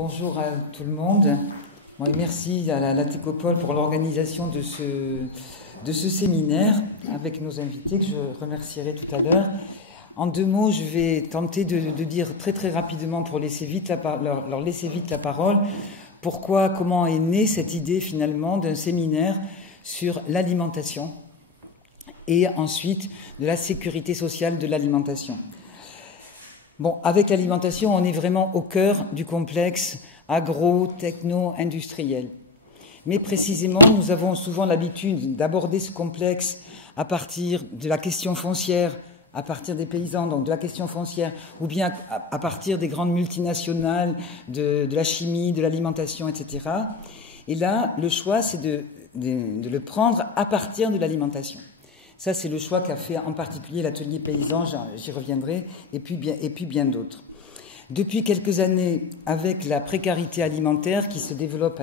Bonjour à tout le monde. Bon, et merci à la Técopole pour l'organisation de ce séminaire avec nos invités que je remercierai tout à l'heure. En 2 mots, je vais tenter de dire très rapidement pour leur laisser vite la parole, comment est née cette idée finalement d'un séminaire sur l'alimentation et ensuite de la sécurité sociale de l'alimentation. Bon, avec l'alimentation, on est vraiment au cœur du complexe agro-techno-industriel. Mais précisément, nous avons souvent l'habitude d'aborder ce complexe à partir de la question foncière, à partir des paysans, donc de la question foncière, ou bien à partir des grandes multinationales, de la chimie, de l'alimentation, etc. Et là, le choix, c'est de le prendre à partir de l'alimentation. Ça, c'est le choix qu'a fait en particulier l'atelier paysan, j'y reviendrai, et puis bien d'autres. Depuis quelques années, avec la précarité alimentaire qui se développe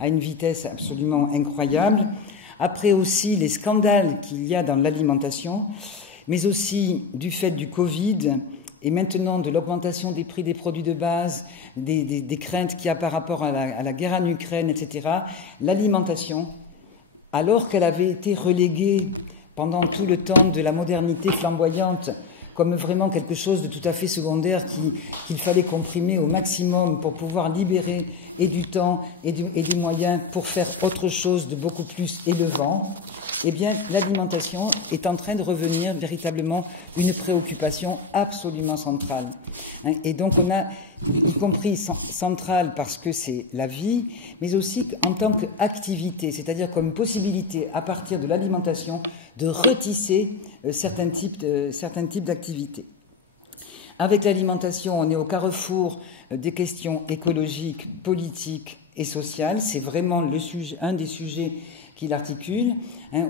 à une vitesse absolument incroyable, après aussi les scandales qu'il y a dans l'alimentation, mais aussi du fait du Covid et maintenant de l'augmentation des prix des produits de base, des craintes qu'il y a par rapport à la guerre en Ukraine, etc., l'alimentation, alors qu'elle avait été reléguée pendant tout le temps de la modernité flamboyante, comme vraiment quelque chose de tout à fait secondaire qu'il fallait comprimer au maximum pour pouvoir libérer et du temps et des moyens pour faire autre chose de beaucoup plus élevant, eh bien, l'alimentation est en train de revenir véritablement une préoccupation absolument centrale. Et donc, on a, y compris centrale parce que c'est la vie, mais aussi en tant qu'activité, c'est-à-dire comme possibilité, à partir de l'alimentation, de retisser certains types d'activités. Avec l'alimentation, on est au carrefour des questions écologiques, politiques et sociales. C'est vraiment un des sujets qui l'articule.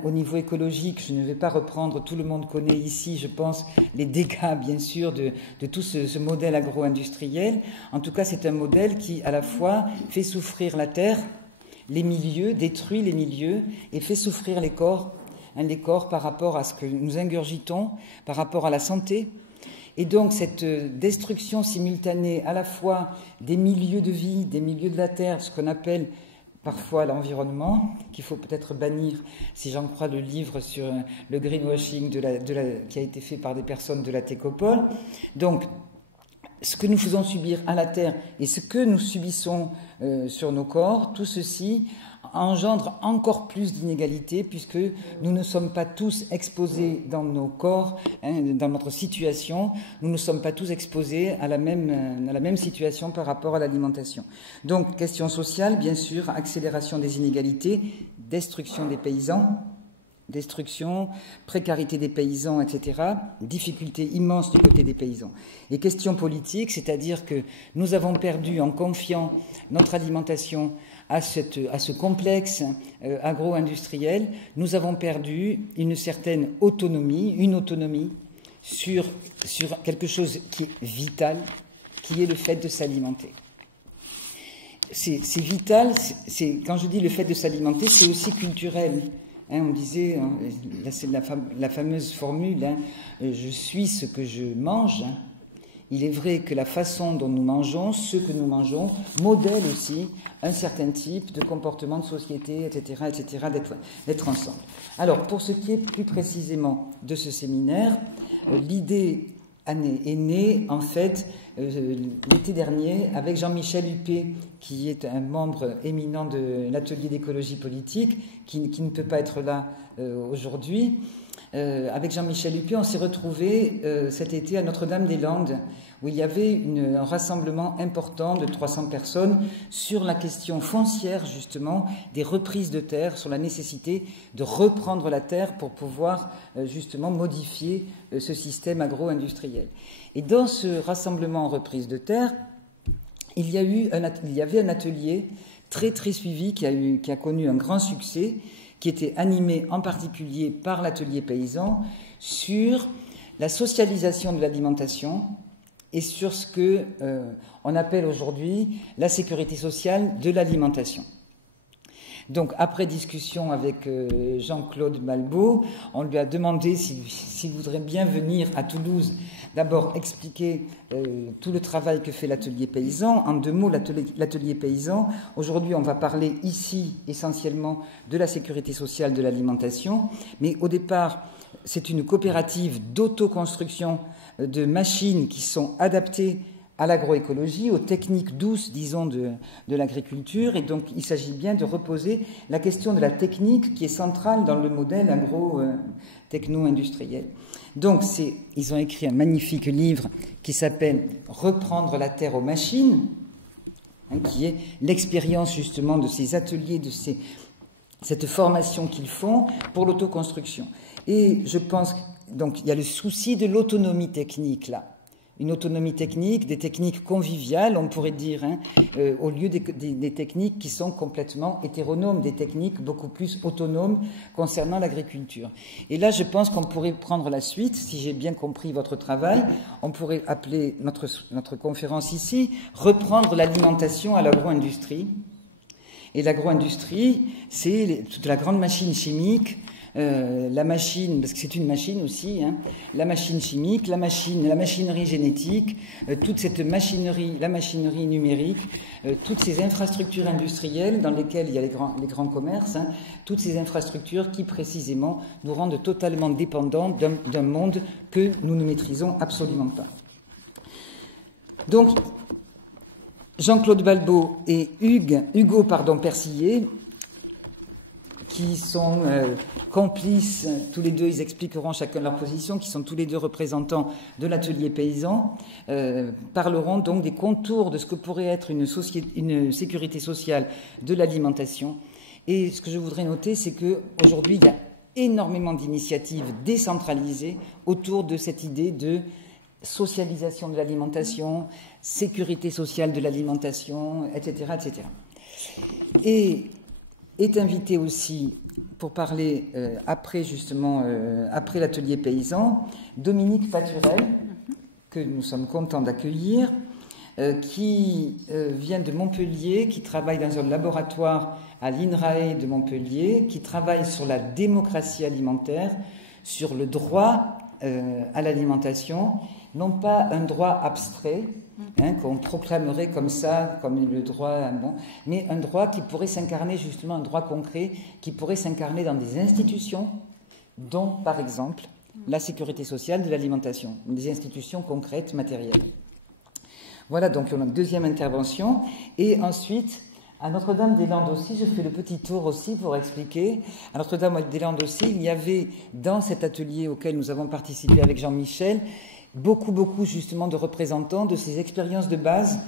Au niveau écologique, je ne vais pas reprendre, tout le monde connaît ici, je pense, les dégâts, bien sûr, de tout ce modèle agro-industriel. En tout cas, c'est un modèle qui, à la fois, fait souffrir la terre, les milieux, détruit les milieux et fait souffrir les corps par rapport à ce que nous ingurgitons, par rapport à la santé. Et donc, cette destruction simultanée à la fois des milieux de vie, des milieux de la terre, ce qu'on appelle parfois l'environnement, qu'il faut peut-être bannir, si j'en crois le livre sur le greenwashing qui a été fait par des personnes de la Técopole. Donc, ce que nous faisons subir à la terre et ce que nous subissons sur nos corps, tout ceci engendre encore plus d'inégalités puisque nous ne sommes pas tous exposés dans nos corps, dans notre situation, nous ne sommes pas tous exposés à la même situation par rapport à l'alimentation. Donc, question sociale, bien sûr, accélération des inégalités, destruction des paysans, précarité des paysans, etc., difficultés immenses du côté des paysans. Et question politique, c'est-à-dire que nous avons perdu en confiant notre alimentation à ce complexe agro-industriel, nous avons perdu une certaine autonomie, sur quelque chose qui est vital, qui est le fait de s'alimenter. C'est vital, quand je dis le fait de s'alimenter, c'est aussi culturel. On disait, là c'est la fameuse formule, je suis ce que je mange. Il est vrai que la façon dont nous mangeons, ce que nous mangeons, modèle aussi un certain type de comportement de société, etc., d'être ensemble. Alors, pour ce qui est plus précisément de ce séminaire, l'idée est née, en fait, l'été dernier, avec Jean-Michel Huppé, qui est un membre éminent de l'atelier d'écologie politique, qui ne peut pas être là aujourd'hui. Avec Jean-Michel Huppé, on s'est retrouvés cet été à Notre-Dame-des-Landes, où il y avait un rassemblement important de 300 personnes sur la question foncière, justement, des reprises de terre, sur la nécessité de reprendre la terre pour pouvoir, justement, modifier ce système agro-industriel. Et dans ce rassemblement en reprise de terre, il y avait un atelier très suivi qui a connu un grand succès, qui était animé en particulier par l'atelier paysan sur la socialisation de l'alimentation et sur ce que on appelle aujourd'hui la sécurité sociale de l'alimentation. Donc, après discussion avec Jean-Claude Balbot, on lui a demandé s'il voudrait bien venir à Toulouse, d'abord expliquer tout le travail que fait l'atelier paysan. En 2 mots, l'atelier paysan, aujourd'hui, on va parler ici essentiellement de la sécurité sociale de l'alimentation, mais au départ, c'est une coopérative d'autoconstruction de machines qui sont adaptées à l'agroécologie, aux techniques douces, disons, de l'agriculture. Et donc, il s'agit bien de reposer la question de la technique qui est centrale dans le modèle agro-techno-industriel. Donc, ils ont écrit un magnifique livre qui s'appelle « Reprendre la terre aux machines », qui est l'expérience justement de ces ateliers, de cette formation qu'ils font pour l'autoconstruction. Et je pense, donc, il y a le souci de l'autonomie technique, là. Une autonomie technique, des techniques conviviales, on pourrait dire, au lieu des techniques qui sont complètement hétéronomes, des techniques beaucoup plus autonomes concernant l'agriculture. Et là, je pense qu'on pourrait prendre la suite, si j'ai bien compris votre travail, on pourrait appeler notre conférence ici « Reprendre l'alimentation à l'agro-industrie ». Et l'agro-industrie, c'est toute la grande machine chimique, la machine, parce que c'est une machine aussi, la machine chimique, la machinerie génétique, toute cette machinerie, la machinerie numérique, toutes ces infrastructures industrielles dans lesquelles il y a les grands commerces, toutes ces infrastructures qui précisément nous rendent totalement dépendants d'un monde que nous ne maîtrisons absolument pas. Donc, Jean-Claude Balbot et Hugo Persillé, qui sont complices, tous les deux, ils expliqueront chacun leur position, qui sont tous les deux représentants de l'atelier paysan, parleront donc des contours de ce que pourrait être une sécurité sociale de l'alimentation. Et ce que je voudrais noter, c'est qu'aujourd'hui, il y a énormément d'initiatives décentralisées autour de cette idée de socialisation de l'alimentation, sécurité sociale de l'alimentation, etc., etc. Et est invité aussi, pour parler après l'atelier paysan, Dominique Paturel, que nous sommes contents d'accueillir, qui vient de Montpellier, qui travaille dans un laboratoire à l'INRAE de Montpellier, qui travaille sur la démocratie alimentaire, sur le droit à l'alimentation, non pas un droit abstrait, qu'on proclamerait comme ça, comme le droit, mais un droit qui pourrait s'incarner, justement un droit concret, qui pourrait s'incarner dans des institutions, dont, par exemple, la sécurité sociale de l'alimentation, des institutions concrètes, matérielles. Voilà, donc on a une deuxième intervention. Et ensuite, à Notre-Dame-des-Landes aussi, je fais le petit tour aussi pour expliquer. À Notre-Dame-des-Landes aussi, il y avait, dans cet atelier auquel nous avons participé avec Jean-Michel, beaucoup justement de représentants de ces expériences de base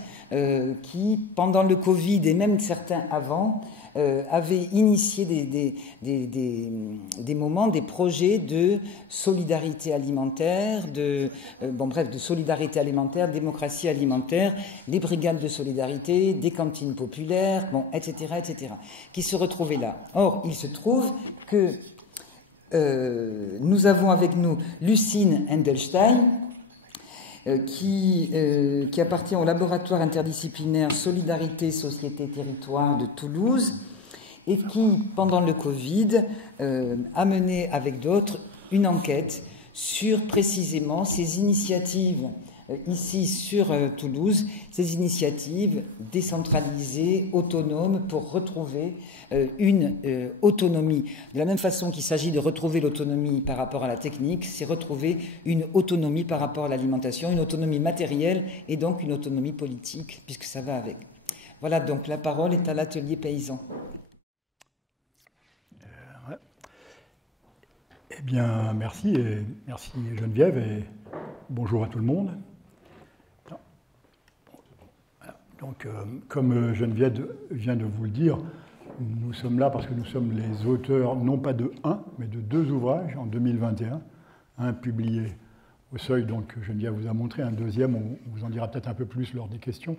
qui, pendant le Covid et même certains avant, avaient initié des moments, des projets de solidarité alimentaire, de solidarité alimentaire, démocratie alimentaire, les brigades de solidarité, des cantines populaires, etc., qui se retrouvaient là. Or, il se trouve que nous avons avec nous Lucine Endelstein, qui appartient au laboratoire interdisciplinaire Solidarité, Société, Territoire de Toulouse et qui, pendant le Covid, a mené avec d'autres une enquête sur précisément ces initiatives ici sur Toulouse, ces initiatives décentralisées, autonomes, pour retrouver une autonomie. De la même façon qu'il s'agit de retrouver l'autonomie par rapport à la technique, c'est retrouver une autonomie par rapport à l'alimentation, une autonomie matérielle et donc une autonomie politique, puisque ça va avec. Voilà, donc la parole est à l'atelier paysan. Eh bien, merci Geneviève, et bonjour à tout le monde. Donc, comme Geneviève vient de vous le dire, nous sommes là parce que nous sommes les auteurs, non pas de un, mais de 2 ouvrages en 2021. Un publié au Seuil, donc Geneviève vous a montré, un deuxième, on vous en dira peut-être un peu plus lors des questions.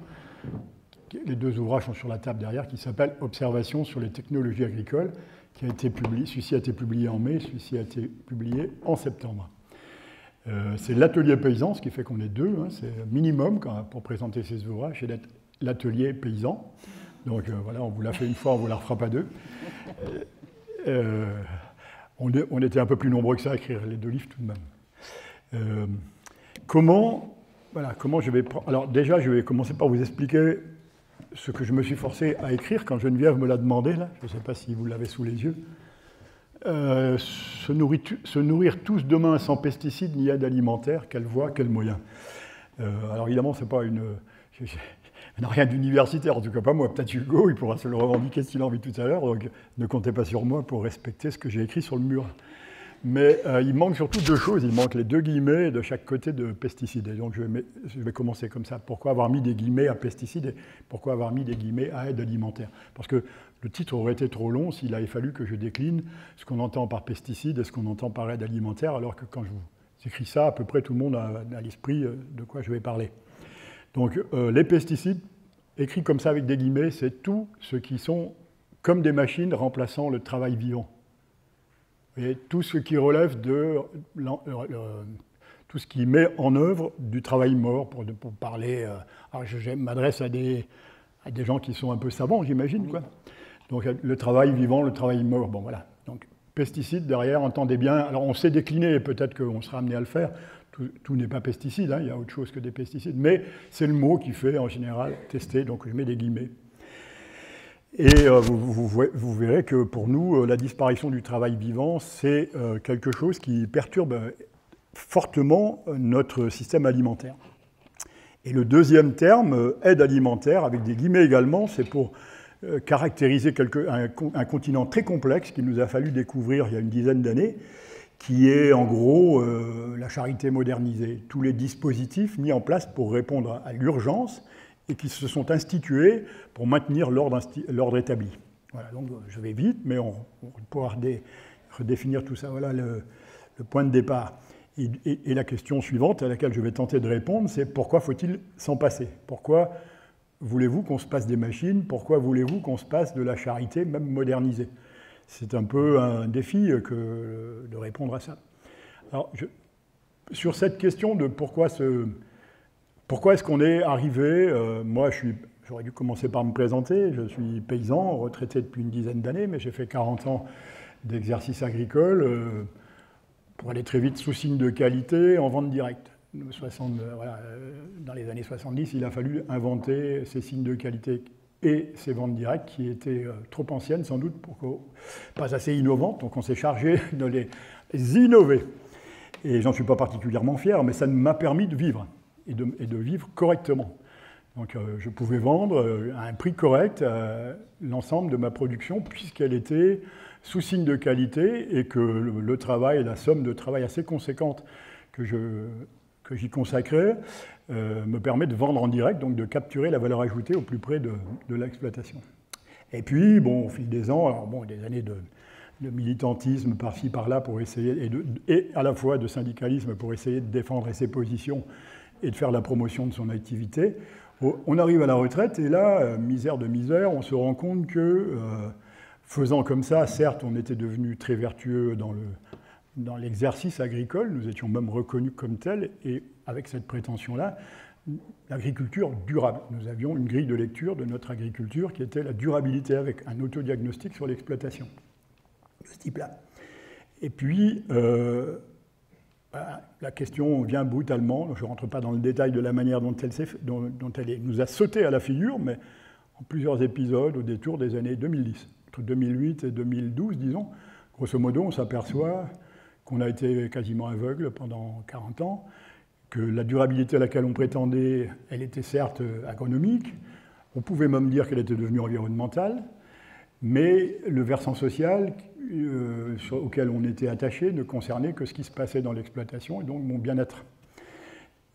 Les 2 ouvrages sont sur la table derrière, qui s'appelle « Observations sur les technologies agricoles », qui a été publié, celui-ci a été publié en mai, celui-ci a été publié en septembre. C'est l'atelier paysan, ce qui fait qu'on est 2, c'est minimum pour présenter ces ouvrages, c'est d'être l'atelier paysan. Donc voilà, on vous l'a fait une fois, on vous la refera pas 2. On était un peu plus nombreux que ça à écrire les 2 livres tout de même. Comment je vais... Alors déjà, je vais commencer par vous expliquer ce que je me suis forcé à écrire quand Geneviève me l'a demandé, là. Je ne sais pas si vous l'avez sous les yeux. Se nourrir tous demain sans pesticides ni aide alimentaire, quelle voie, quel moyen. Alors évidemment, c'est pas une... Il n'y a rien d'universitaire, en tout cas pas moi. Peut-être Hugo, il pourra se le revendiquer s'il a envie tout à l'heure, donc ne comptez pas sur moi pour respecter ce que j'ai écrit sur le mur. Mais il manque surtout 2 choses. Il manque les 2 guillemets de chaque côté de pesticides. Et donc je vais commencer comme ça. Pourquoi avoir mis des guillemets à pesticides et pourquoi avoir mis des guillemets à aide alimentaire? Parce que le titre aurait été trop long s'il avait fallu que je décline ce qu'on entend par pesticides et ce qu'on entend par aide alimentaire, alors que quand je vous écris ça, à peu près tout le monde a à l'esprit de quoi je vais parler. Donc les pesticides, écrits comme ça avec des guillemets, c'est tout ce qui sont comme des machines remplaçant le travail vivant. Et tout ce qui relève de tout ce qui met en œuvre du travail mort, pour parler... alors je m'adresse à des gens qui sont un peu savants, j'imagine, quoi. Donc le travail vivant, le travail mort, bon voilà. Donc pesticides, derrière, entendez bien, alors on sait décliner, peut-être qu'on sera amené à le faire, tout n'est pas pesticide, hein, il y a autre chose que des pesticides, mais c'est le mot qui fait, en général, tester, donc je mets des guillemets. Et vous verrez que pour nous, la disparition du travail vivant, c'est quelque chose qui perturbe fortement notre système alimentaire. Et le deuxième terme, aide alimentaire, avec des guillemets également, c'est pour caractériser un continent très complexe qu'il nous a fallu découvrir il y a une dizaine d'années, qui est en gros la charité modernisée, tous les dispositifs mis en place pour répondre à l'urgence et qui se sont institués pour maintenir l'ordre établi. Voilà, donc je vais vite, mais on va pouvoir redéfinir tout ça. Voilà le point de départ. Et la question suivante à laquelle je vais tenter de répondre, c'est pourquoi faut-il s'en passer? Pourquoi voulez-vous qu'on se passe des machines? Pourquoi voulez-vous qu'on se passe de la charité, même modernisée? C'est un peu un défi de répondre à ça. Alors, sur cette question de pourquoi est-ce qu'on est arrivé, moi j'aurais dû commencer par me présenter, je suis paysan, retraité depuis une dizaine d'années, mais j'ai fait 40 ans d'exercice agricole, pour aller très vite sous signe de qualité, en vente directe. Dans les années 70, il a fallu inventer ces signes de qualité et ces ventes directes qui étaient trop anciennes, sans doute, pas assez innovantes, donc on s'est chargé de les innover. Et j'en suis pas particulièrement fier, mais ça m'a permis de vivre, et de vivre correctement. Donc je pouvais vendre à un prix correct l'ensemble de ma production, puisqu'elle était sous signe de qualité, et que le travail, la somme de travail assez conséquente que j'y consacrais, me permet de vendre en direct, donc de capturer la valeur ajoutée au plus près de l'exploitation. Et puis, bon, au fil des ans, alors bon, des années de militantisme par-ci, par-là, pour essayer, et à la fois de syndicalisme pour essayer de défendre ses positions et de faire la promotion de son activité, on arrive à la retraite, et là, misère de misère, on se rend compte que, faisant comme ça, certes, on était devenu très vertueux dans l'exercice agricole, nous étions même reconnus comme tels, et avec cette prétention-là, l'agriculture durable. Nous avions une grille de lecture de notre agriculture qui était la durabilité avec un autodiagnostic sur l'exploitation, de ce type-là. Et puis, la question vient brutalement, je ne rentre pas dans le détail de la manière dont elle nous a sauté à la figure, mais en plusieurs épisodes au détour des années 2010. Entre 2008 et 2012, disons, grosso modo, on s'aperçoit qu'on a été quasiment aveugle pendant 40 ans, que la durabilité à laquelle on prétendait, elle était certes agronomique, on pouvait même dire qu'elle était devenue environnementale, mais le versant social auquel on était attaché ne concernait que ce qui se passait dans l'exploitation et donc mon bien-être.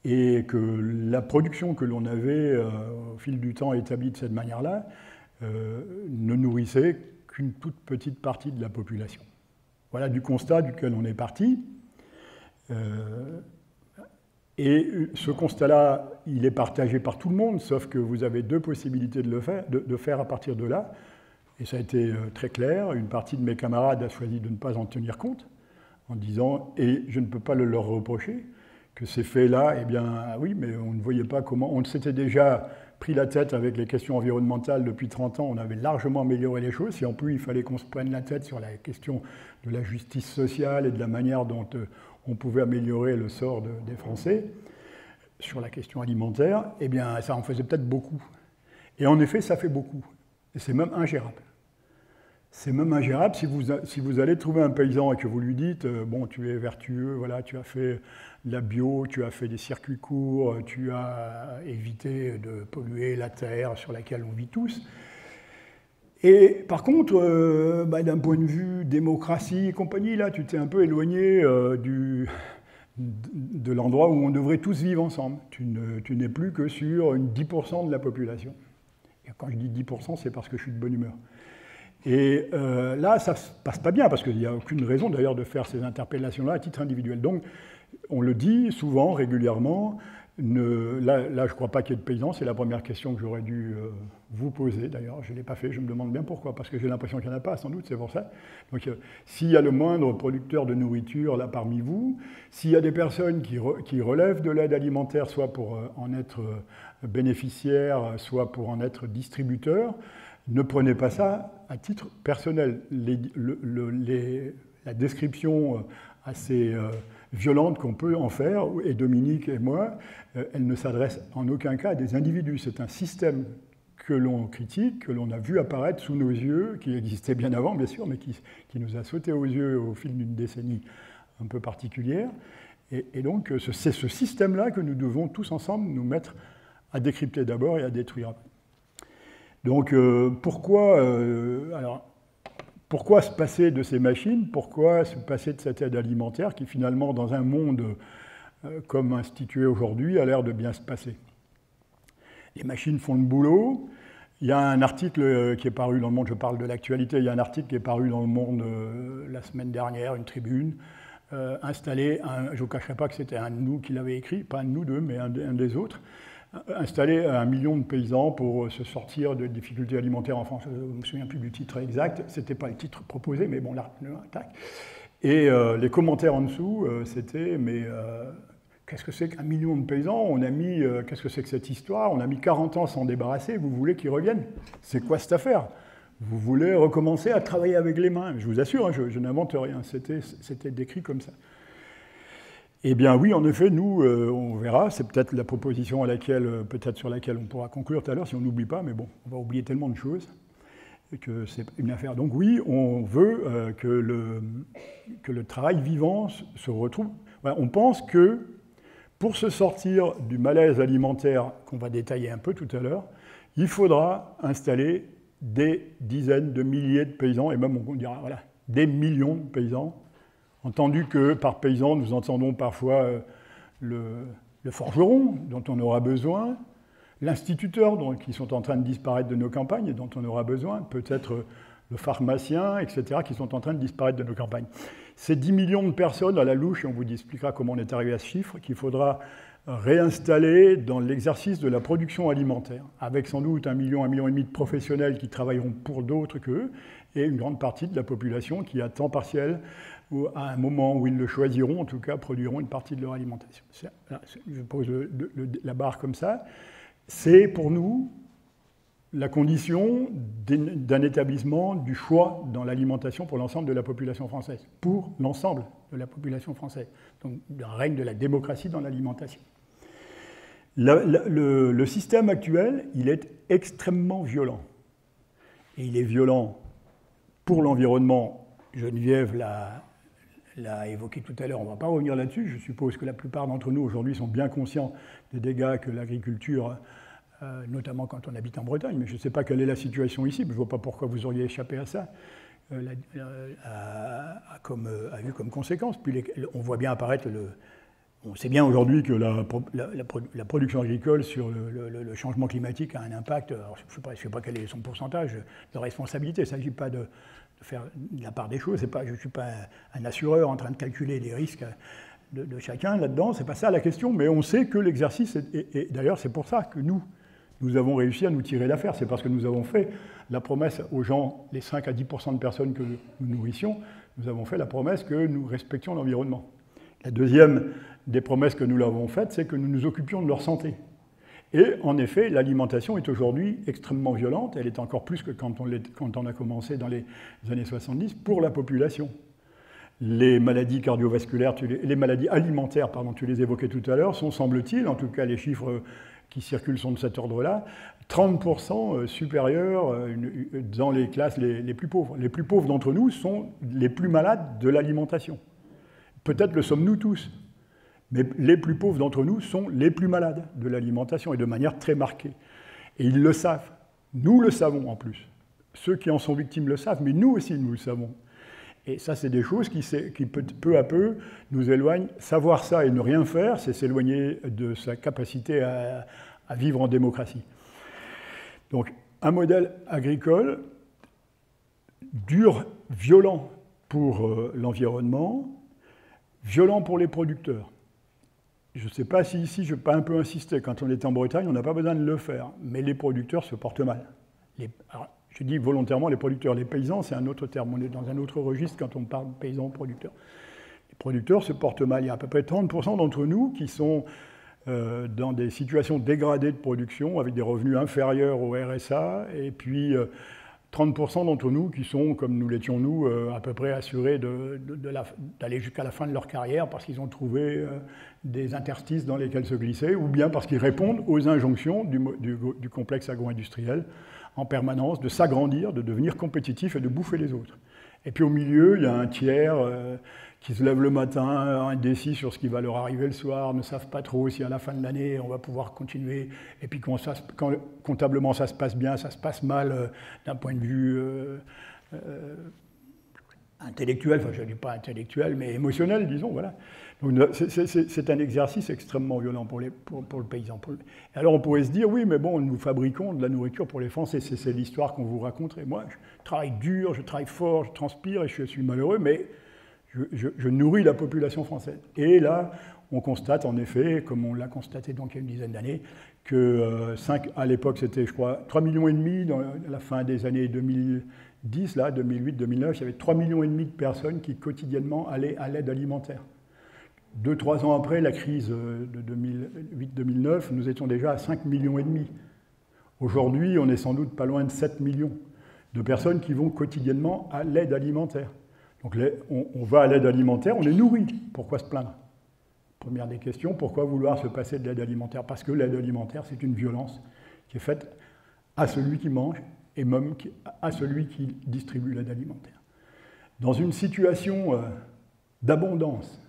Et que la production que l'on avait au fil du temps établie de cette manière-là ne nourrissait qu'une toute petite partie de la population. Voilà du constat duquel on est parti. Et ce constat-là, il est partagé par tout le monde, sauf que vous avez 2 possibilités de faire à partir de là. Et ça a été très clair. Une partie de mes camarades a choisi de ne pas en tenir compte, en disant, et je ne peux pas le leur reprocher, que ces faits-là, eh bien, oui, mais on ne voyait pas comment... On s'était déjà pris la tête avec les questions environnementales depuis 30 ans, on avait largement amélioré les choses. Si en plus il fallait qu'on se prenne la tête sur la question de la justice sociale et de la manière dont on pouvait améliorer le sort des Français sur la question alimentaire, eh bien ça en faisait peut-être beaucoup. Et en effet, ça fait beaucoup. Et c'est même ingérable. C'est même ingérable si vous allez trouver un paysan et que vous lui dites bon, tu es vertueux, voilà, tu as fait de la bio, tu as fait des circuits courts, tu as évité de polluer la terre sur laquelle on vit tous. Et par contre, d'un point de vue démocratie et compagnie, là, tu t'es un peu éloigné de l'endroit où on devrait tous vivre ensemble. Tu n'es plus que sur 10% de la population. Et quand je dis 10%, c'est parce que je suis de bonne humeur. Et là, ça ne se passe pas bien, parce qu'il n'y a aucune raison d'ailleurs de faire ces interpellations-là à titre individuel. Donc, on le dit souvent, régulièrement, là, je ne crois pas qu'il y ait de paysans, c'est la première question que j'aurais dû vous poser. D'ailleurs, je ne l'ai pas fait, je me demande bien pourquoi, parce que j'ai l'impression qu'il n'y en a pas, sans doute, c'est pour ça. Donc, s'il y a le moindre producteur de nourriture là parmi vous, s'il y a des personnes qui relèvent de l'aide alimentaire, soit pour en être bénéficiaires, soit pour en être distributeurs, ne prenez pas ça à titre personnel. La description assez violente qu'on peut en faire, et Dominique et moi, elle ne s'adresse en aucun cas à des individus. C'est un système que l'on critique, que l'on a vu apparaître sous nos yeux, qui existait bien avant, bien sûr, mais qui nous a sauté aux yeux au fil d'une décennie un peu particulière. Et donc, c'est ce système-là que nous devons tous ensemble nous mettre à décrypter d'abord et à détruire. Donc, pourquoi se passer de ces machines? Pourquoi se passer de cette aide alimentaire qui, finalement, dans un monde comme institué aujourd'hui, a l'air de bien se passer? Les machines font le boulot. Il y a un article qui est paru dans Le Monde, je parle de l'actualité, il y a un article qui est paru dans Le Monde la semaine dernière, une tribune, installé, je ne vous cacherai pas que c'était un de nous qui l'avait écrit, pas un de nous deux, mais un des autres, installer 1 million de paysans pour se sortir de difficultés alimentaires en France. Je ne me souviens plus du titre exact, ce n'était pas le titre proposé, mais bon, là, tac. Et les commentaires en dessous, c'était, mais qu'est-ce que c'est qu'1 million de paysans? On a mis, qu'est-ce que c'est que cette histoire? On a mis 40 ans à s'en débarrasser, vous voulez qu'ils reviennent? C'est quoi cette affaire? Vous voulez recommencer à travailler avec les mains? Je vous assure, hein, je n'invente rien, c'était décrit comme ça. Eh bien oui, en effet, nous, on verra, c'est peut-être la proposition sur laquelle on pourra conclure tout à l'heure, si on n'oublie pas, mais bon, on va oublier tellement de choses que c'est une affaire. Donc oui, on veut que le travail vivant se retrouve. Voilà, on pense que pour se sortir du malaise alimentaire qu'on va détailler un peu tout à l'heure, il faudra installer des dizaines de milliers de paysans, et même on dira voilà, des millions de paysans. Entendu que par paysan, nous entendons parfois le forgeron dont on aura besoin, l'instituteur qui sont en train de disparaître de nos campagnes et dont on aura besoin, peut-être le pharmacien, etc., qui sont en train de disparaître de nos campagnes. Ces 10 millions de personnes à la louche, et on vous expliquera comment on est arrivé à ce chiffre, qu'il faudra réinstaller dans l'exercice de la production alimentaire, avec sans doute 1 million, 1,5 million de professionnels qui travailleront pour d'autres qu'eux, et une grande partie de la population qui, à temps partiel, ou à un moment où ils le choisiront, en tout cas, produiront une partie de leur alimentation. Je pose la barre comme ça. C'est pour nous la condition d'un établissement du choix dans l'alimentation pour l'ensemble de la population française. Pour l'ensemble de la population française. Donc, d'un règne de la démocratie dans l'alimentation. Le système actuel, il est extrêmement violent. Et il est violent pour l'environnement. Geneviève l'a évoqué tout à l'heure, on ne va pas revenir là-dessus. Je suppose que la plupart d'entre nous aujourd'hui sont bien conscients des dégâts que l'agriculture, notamment quand on habite en Bretagne, mais je ne sais pas quelle est la situation ici, mais je ne vois pas pourquoi vous auriez échappé à ça, a eu comme conséquence. Puis on voit bien apparaître on sait bien aujourd'hui que la production agricole sur le changement climatique a un impact. Alors, je ne sais pas quel est son pourcentage de responsabilité. Il ne s'agit pas de faire de la part des choses. Je ne suis pas un assureur en train de calculer les risques de chacun là-dedans. Ce n'est pas ça la question, mais on sait que l'exercice, et d'ailleurs c'est pour ça que nous avons réussi à nous tirer d'affaire. C'est parce que nous avons fait la promesse aux gens, les 5 à 10% de personnes que nous nourrissions, nous avons fait la promesse que nous respections l'environnement. La deuxième des promesses que nous l'avons faites, c'est que nous nous occupions de leur santé. Et en effet, l'alimentation est aujourd'hui extrêmement violente, elle est encore plus que quand on a commencé dans les années 70 pour la population. Les maladies cardiovasculaires, les maladies alimentaires, pardon, tu les évoquais tout à l'heure, sont, semble-t-il, en tout cas les chiffres qui circulent sont de cet ordre-là, 30% supérieurs dans les classes les plus pauvres. Les plus pauvres d'entre nous sont les plus malades de l'alimentation. Peut-être le sommes-nous tous, mais les plus pauvres d'entre nous sont les plus malades de l'alimentation, et de manière très marquée. Et ils le savent. Nous le savons en plus. Ceux qui en sont victimes le savent, mais nous aussi nous le savons. Et ça, c'est des choses qui peu à peu nous éloignent. Savoir ça et ne rien faire, c'est s'éloigner de sa capacité à vivre en démocratie. Donc, un modèle agricole dur, violent pour l'environnement, violent pour les producteurs. Je ne sais pas si ici, je n'ai pas un peu insisté. Quand on est en Bretagne, on n'a pas besoin de le faire. Mais les producteurs se portent mal. Alors, je dis volontairement les producteurs. Les paysans, c'est un autre terme. On est dans un autre registre quand on parle paysans-producteurs. Les producteurs se portent mal. Il y a à peu près 30% d'entre nous qui sont dans des situations dégradées de production, avec des revenus inférieurs au RSA, et puis 30% d'entre nous qui sont, comme nous l'étions nous, à peu près assurés d'aller jusqu'à la fin de leur carrière parce qu'ils ont trouvé des interstices dans lesquels se glisser, ou bien parce qu'ils répondent aux injonctions du complexe agro-industriel en permanence, de s'agrandir, de devenir compétitif et de bouffer les autres. Et puis au milieu, il y a un tiers qui se lève le matin, indécis sur ce qui va leur arriver le soir, ne savent pas trop si à la fin de l'année on va pouvoir continuer, et puis quand comptablement ça se passe bien, ça se passe mal d'un point de vue intellectuel, enfin je ne dis pas intellectuel, mais émotionnel, disons, voilà. Donc c'est un exercice extrêmement violent pour le paysan. Alors on pourrait se dire, oui, mais bon, nous fabriquons de la nourriture pour les Français, c'est l'histoire qu'on vous raconte, et moi je travaille dur, je travaille fort, je transpire, et je suis malheureux, mais je nourris la population française. Et là, on constate en effet, comme on l'a constaté donc il y a une dizaine d'années, que à l'époque c'était, je crois, 3,5 millions à la fin des années 2010, là, 2008-2009, il y avait 3,5 millions de personnes qui quotidiennement allaient à l'aide alimentaire. 2-3 ans après la crise de 2008-2009, nous étions déjà à 5,5 millions. Aujourd'hui, on est sans doute pas loin de 7 millions de personnes qui vont quotidiennement à l'aide alimentaire. Donc on va à l'aide alimentaire, on est nourri. Pourquoi se plaindre? Première des questions, pourquoi vouloir se passer de l'aide alimentaire? Parce que l'aide alimentaire, c'est une violence qui est faite à celui qui mange et même à celui qui distribue l'aide alimentaire. Dans une situation d'abondance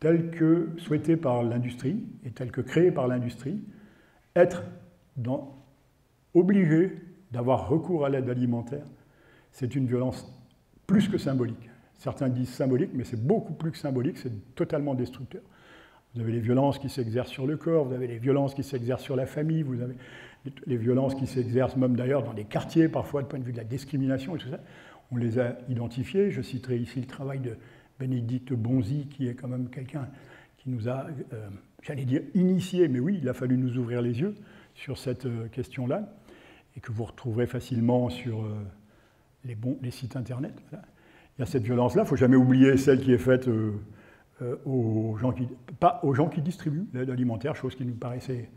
telle que souhaitée par l'industrie et telle que créée par l'industrie, être obligé d'avoir recours à l'aide alimentaire, c'est une violence plus que symbolique. Certains disent symbolique, mais c'est beaucoup plus que symbolique, c'est totalement destructeur. Vous avez les violences qui s'exercent sur le corps, vous avez les violences qui s'exercent sur la famille, vous avez les violences qui s'exercent même d'ailleurs dans des quartiers, parfois du point de vue de la discrimination et tout ça. On les a identifiés. Je citerai ici le travail de Bénédicte Bonzi, qui est quand même quelqu'un qui nous a, j'allais dire, initiés, mais oui, il a fallu nous ouvrir les yeux sur cette question-là, et que vous retrouverez facilement sur les sites internet. Voilà. Il y a cette violence-là, il ne faut jamais oublier celle qui est faite pas aux gens qui distribuent l'aide alimentaire, chose qui nous paraissait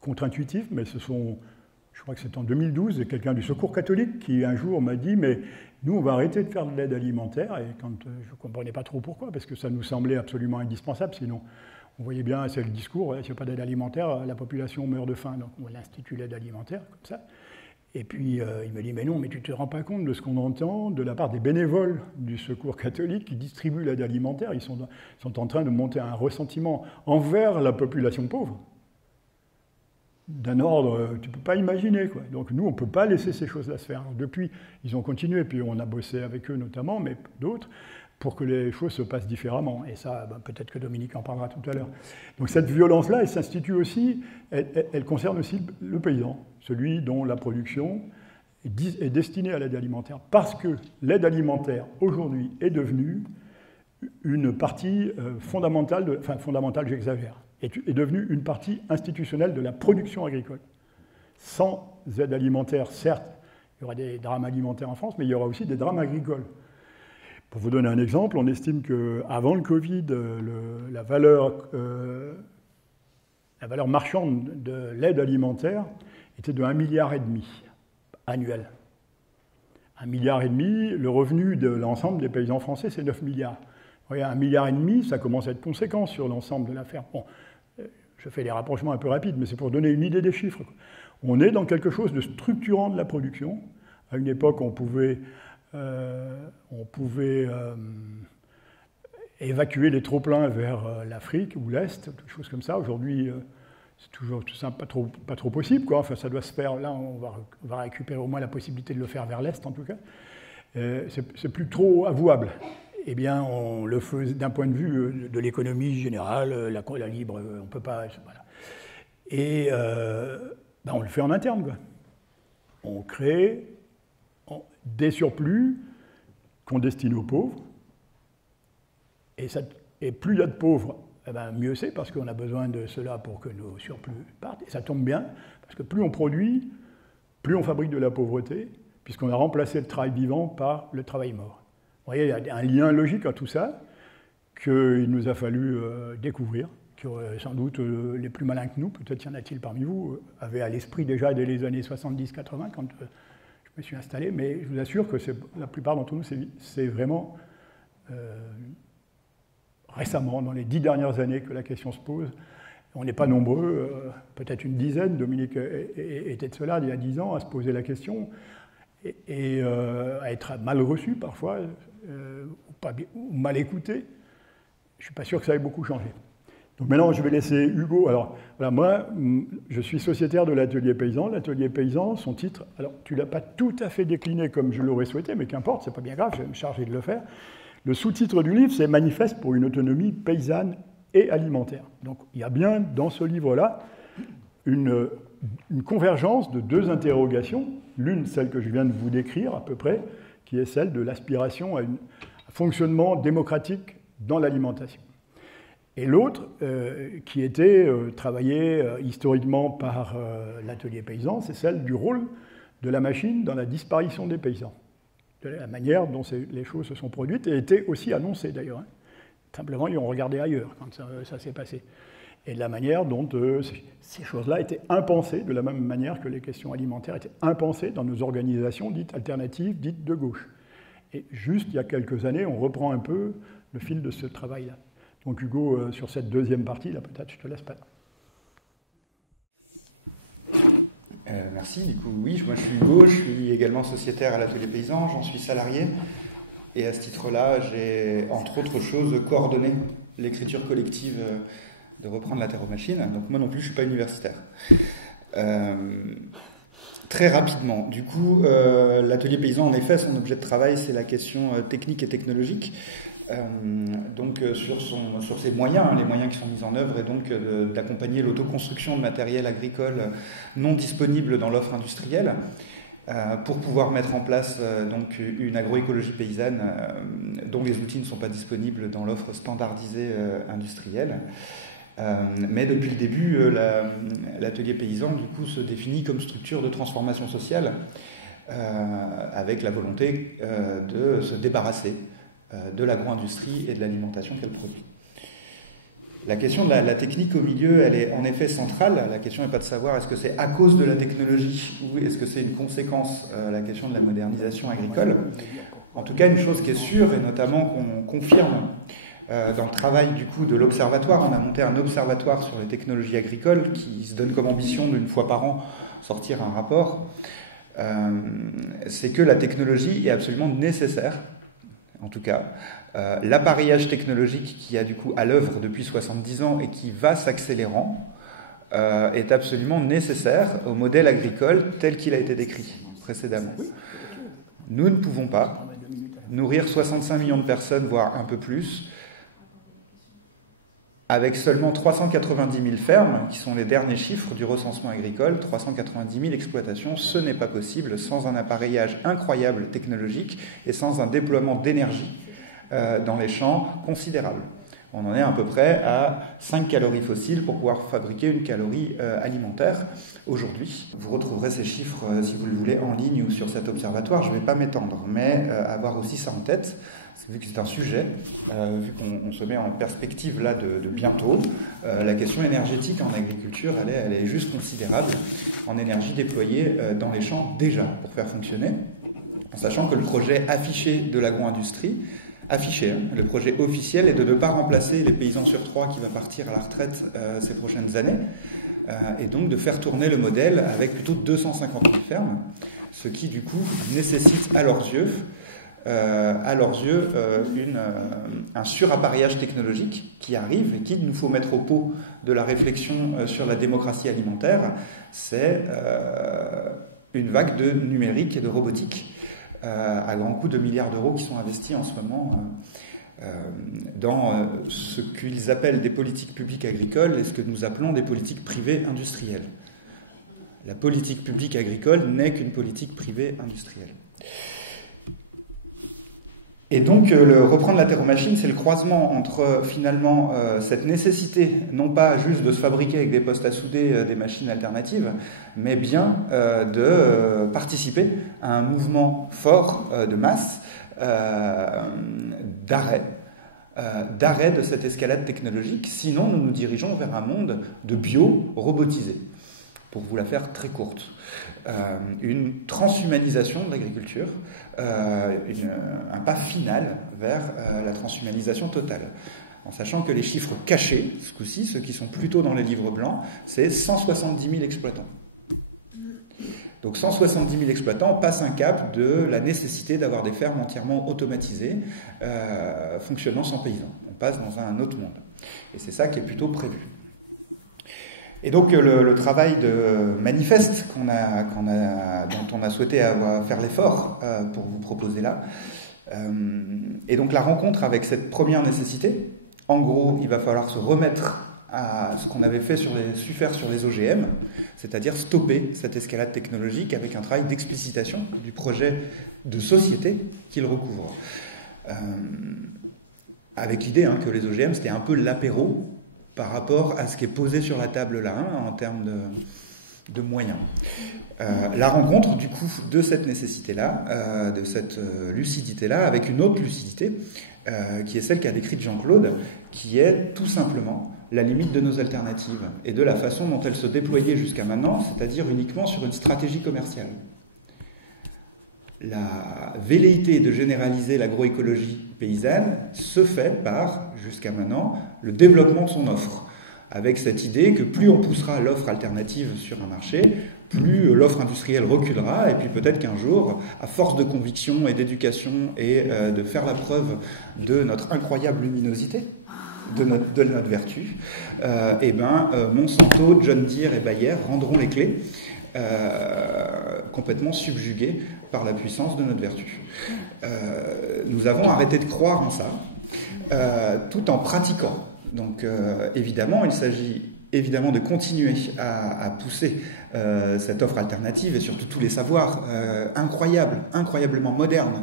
contre-intuitive, mais je crois que c'est en 2012, quelqu'un du Secours catholique qui un jour m'a dit, mais nous on va arrêter de faire de l'aide alimentaire, et quand je ne comprenais pas trop pourquoi, parce que ça nous semblait absolument indispensable, sinon on voyait bien, c'est le discours, s'il n'y a pas d'aide alimentaire, la population meurt de faim, donc on institue l'aide alimentaire, comme ça. Et puis il me dit, mais non, mais tu ne te rends pas compte de ce qu'on entend de la part des bénévoles du Secours catholique qui distribuent l'aide alimentaire. Ils sont en train de monter un ressentiment envers la population pauvre, d'un ordre tu ne peux pas imaginer, quoi. Donc nous, on ne peut pas laisser ces choses-là se faire. Alors, depuis, ils ont continué, puis on a bossé avec eux notamment, mais d'autres, pour que les choses se passent différemment. Et ça, peut-être que Dominique en parlera tout à l'heure. Donc cette violence-là, elle s'institue aussi, elle concerne aussi le paysan, celui dont la production est destinée à l'aide alimentaire. Parce que l'aide alimentaire, aujourd'hui, est devenue une partie fondamentale, fondamentale, j'exagère, est devenue une partie institutionnelle de la production agricole. Sans aide alimentaire, certes, il y aura des drames alimentaires en France, mais il y aura aussi des drames agricoles. Pour vous donner un exemple, on estime qu'avant le Covid, la valeur la valeur marchande de l'aide alimentaire était de 1,5 milliard annuel. 1,5 milliard, le revenu de l'ensemble des paysans français, c'est 9 milliards. Vous voyez, 1,5 milliard, ça commence à être conséquent sur l'ensemble de l'affaire. Bon, je fais des rapprochements un peu rapides, mais c'est pour donner une idée des chiffres. On est dans quelque chose de structurant de la production. À une époque, on pouvait évacuer les trop-pleins vers l'Afrique ou l'Est, des choses comme ça. Aujourd'hui, c'est toujours tout ça pas trop possible, quoi. Enfin, ça doit se faire. Là, on va récupérer au moins la possibilité de le faire vers l'Est, en tout cas. C'est plus trop avouable. Eh bien, on le fait d'un point de vue de l'économie générale, la libre, on ne peut pas... Voilà. Et on le fait en interne, quoi. On crée des surplus qu'on destine aux pauvres. Et plus il y a de pauvres, mieux c'est, parce qu'on a besoin de cela pour que nos surplus partent. Et ça tombe bien, parce que plus on produit, plus on fabrique de la pauvreté, puisqu'on a remplacé le travail vivant par le travail mort. Vous voyez, il y a un lien logique à tout ça qu'il nous a fallu découvrir, que sans doute les plus malins que nous, peut-être y en a-t-il parmi vous, avaient à l'esprit déjà dès les années 70-80, quand je me suis installé, mais je vous assure que la plupart d'entre nous, c'est vraiment récemment, dans les 10 dernières années, que la question se pose. On n'est pas nombreux, peut-être une dizaine, Dominique était de cela il y a 10 ans, à se poser la question, et à être mal reçu parfois, ou mal écouté. Je ne suis pas sûr que ça ait beaucoup changé. Donc maintenant, je vais laisser Hugo. Alors, voilà, moi, je suis sociétaire de l'Atelier Paysan. L'Atelier Paysan, son titre, alors tu ne l'as pas tout à fait décliné comme je l'aurais souhaité, mais qu'importe, c'est pas bien grave, je vais me charger de le faire. Le sous-titre du livre, c'est « Manifeste pour une autonomie paysanne et alimentaire ». Donc, il y a bien dans ce livre-là une convergence de deux interrogations. L'une, celle que je viens de vous décrire à peu près, qui est celle de l'aspiration à un fonctionnement démocratique dans l'alimentation. Et l'autre, qui était travaillée historiquement par l'Atelier Paysan, c'est celle du rôle de la machine dans la disparition des paysans. De la manière dont les choses se sont produites, et étaient aussi annoncées d'ailleurs. Hein. Simplement, ils ont regardé ailleurs quand ça s'est passé. Et de la manière dont ces choses-là étaient impensées, de la même manière que les questions alimentaires étaient impensées dans nos organisations dites alternatives, dites de gauche. Et juste il y a quelques années, on reprend un peu le fil de ce travail-là. Donc Hugo, sur cette deuxième partie, là peut-être je te laisse pas. Merci. Du coup, oui, moi je suis Hugo, je suis également sociétaire à l'Atelier Paysan, j'en suis salarié. Et à ce titre-là, j'ai, entre autres choses, coordonné l'écriture collective de Reprendre la Terre aux Machines. Donc moi non plus, je ne suis pas universitaire. Très rapidement, du coup, l'Atelier Paysan, en effet, son objet de travail, c'est la question technique et technologique. Donc sur ses moyens, les moyens qui sont mis en œuvre, et donc d'accompagner l'autoconstruction de matériel agricole non disponible dans l'offre industrielle, pour pouvoir mettre en place donc une agroécologie paysanne dont les outils ne sont pas disponibles dans l'offre standardisée industrielle. Mais depuis le début, l'Atelier Paysan du coup se définit comme structure de transformation sociale, avec la volonté de se débarrasser de l'agro-industrie et de l'alimentation qu'elle produit. La question de la technique au milieu, elle est en effet centrale. La question n'est pas de savoir est-ce que c'est à cause de la technologie ou est-ce que c'est une conséquence, la question de la modernisation agricole. En tout cas, une chose qui est sûre, et notamment qu'on confirme dans le travail du coup de l'Observatoire, on a monté un observatoire sur les technologies agricoles qui se donne comme ambition d'une fois par an sortir un rapport, c'est que la technologie est absolument nécessaire. En tout cas, l'appareillage technologique qui a du coup à l'œuvre depuis 70 ans et qui va s'accélérant est absolument nécessaire au modèle agricole tel qu'il a été décrit précédemment. Nous ne pouvons pas nourrir 65 millions de personnes, voire un peu plus, avec seulement 390 000 fermes, qui sont les derniers chiffres du recensement agricole, 390 000 exploitations. Ce n'est pas possible sans un appareillage incroyable technologique et sans un déploiement d'énergie dans les champs considérable. On en est à peu près à 5 calories fossiles pour pouvoir fabriquer une calorie alimentaire aujourd'hui. Vous retrouverez ces chiffres, si vous le voulez, en ligne ou sur cet observatoire. Je ne vais pas m'étendre, mais avoir aussi ça en tête, vu que c'est un sujet, vu qu'on se met en perspective là de bientôt, la question énergétique en agriculture, elle est juste considérable en énergie déployée dans les champs déjà pour faire fonctionner, en sachant que le projet affiché de l'agro-industrie, le projet officiel est de ne pas remplacer les paysans sur 3 qui va partir à la retraite ces prochaines années, et donc de faire tourner le modèle avec plutôt 250 000 fermes, ce qui du coup nécessite à leurs yeux un surappareillage technologique qui arrive et qu'il nous faut mettre au pot de la réflexion sur la démocratie alimentaire. C'est une vague de numérique et de robotique à grand coût de milliards d'euros qui sont investis en ce moment dans ce qu'ils appellent des politiques publiques agricoles et ce que nous appelons des politiques privées industrielles. La politique publique agricole n'est qu'une politique privée industrielle. Et donc, reprendre la terre aux machines, c'est le croisement entre finalement cette nécessité, non pas juste de se fabriquer avec des postes à souder des machines alternatives, mais bien de participer à un mouvement fort de masse, d'arrêt de cette escalade technologique. Sinon, nous nous dirigeons vers un monde de bio robotisé. Pour vous la faire très courte, une transhumanisation de l'agriculture, un pas final vers la transhumanisation totale. En sachant que les chiffres cachés, ce coup-ci, ceux qui sont plutôt dans les livres blancs, c'est 170 000 exploitants. Donc 170 000 exploitants passent un cap de la nécessité d'avoir des fermes entièrement automatisées, fonctionnant sans paysans. On passe dans un autre monde. Et c'est ça qui est plutôt prévu. Et donc le travail de manifeste dont on a souhaité faire l'effort pour vous proposer là, et donc la rencontre avec cette première nécessité, en gros, il va falloir se remettre à ce qu'on avait su faire sur les OGM, c'est-à-dire stopper cette escalade technologique avec un travail d'explicitation du projet de société qu'il recouvre. Avec l'idée que les OGM, c'était un peu l'apéro par rapport à ce qui est posé sur la table là, en termes de moyens. La rencontre, du coup, de cette nécessité-là, de cette lucidité-là, avec une autre lucidité, qui est celle qu'a décrite Jean-Claude, qui est tout simplement la limite de nos alternatives et de la façon dont elles se déployaient jusqu'à maintenant, c'est-à-dire uniquement sur une stratégie commerciale. La velléité de généraliser l'agroécologie paysanne se fait par, jusqu'à maintenant, le développement de son offre, avec cette idée que plus on poussera l'offre alternative sur un marché, plus l'offre industrielle reculera, et puis peut-être qu'un jour, à force de conviction et d'éducation et de faire la preuve de notre incroyable luminosité, de notre vertu, Monsanto, John Deere et Bayer rendront les clés, complètement subjugués par la puissance de notre vertu. Nous avons arrêté de croire en ça, tout en pratiquant. Donc évidemment, il s'agit évidemment de continuer à pousser cette offre alternative et surtout tous les savoirs incroyablement modernes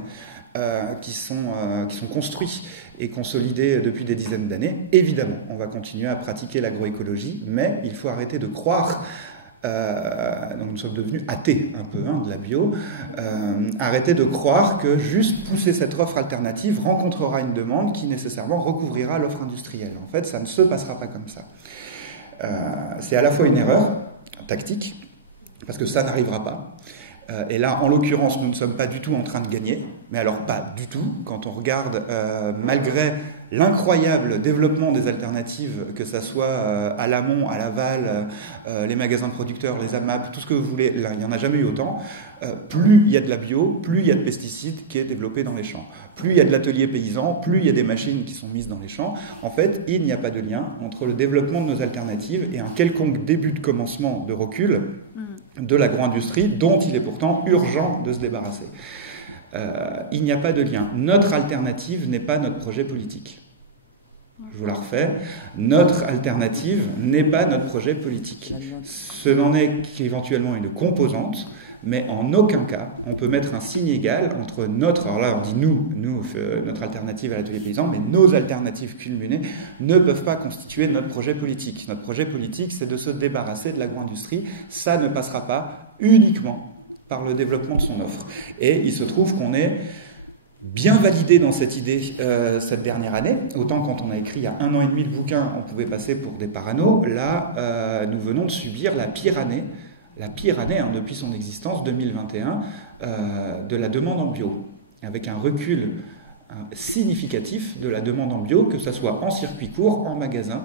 qui sont construits et consolidés depuis des dizaines d'années. Évidemment, on va continuer à pratiquer l'agroécologie, mais il faut arrêter de croire. Donc nous sommes devenus athées un peu de la bio. Arrêtez de croire que juste pousser cette offre alternative rencontrera une demande qui nécessairement recouvrira l'offre industrielle. En fait, ça ne se passera pas comme ça. C'est à la fois une erreur tactique, parce que ça n'arrivera pas. Et là, en l'occurrence, nous ne sommes pas du tout en train de gagner, mais alors pas du tout, quand on regarde, malgré l'incroyable développement des alternatives, que ça soit à l'amont, à l'aval, les magasins de producteurs, les AMAP, tout ce que vous voulez, là, il n'y en a jamais eu autant, plus il y a de la bio, plus il y a de pesticides qui est développé dans les champs, plus il y a de l'atelier paysan, plus il y a des machines qui sont mises dans les champs. En fait, il n'y a pas de lien entre le développement de nos alternatives et un quelconque début de commencement de recul de l'agro-industrie, dont il est pourtant urgent de se débarrasser. Il n'y a pas de lien. Notre alternative n'est pas notre projet politique. Je vous la refais. Notre alternative n'est pas notre projet politique. Ce n'en est qu'éventuellement une composante, mais en aucun cas on peut mettre un signe égal entre notre, alors là on dit nous, notre alternative à l'atelier paysan, mais nos alternatives cumulées ne peuvent pas constituer notre projet politique. Notre projet politique, c'est de se débarrasser de l'agro-industrie. Ça ne passera pas uniquement par le développement de son offre. Et il se trouve qu'on est bien validé dans cette idée cette dernière année. Autant quand on a écrit il y a 1 an et demi le bouquin, on pouvait passer pour des paranos. Là, nous venons de subir la pire année depuis son existence, 2021, de la demande en bio, avec un recul significatif de la demande en bio, que ce soit en circuit court, en magasin,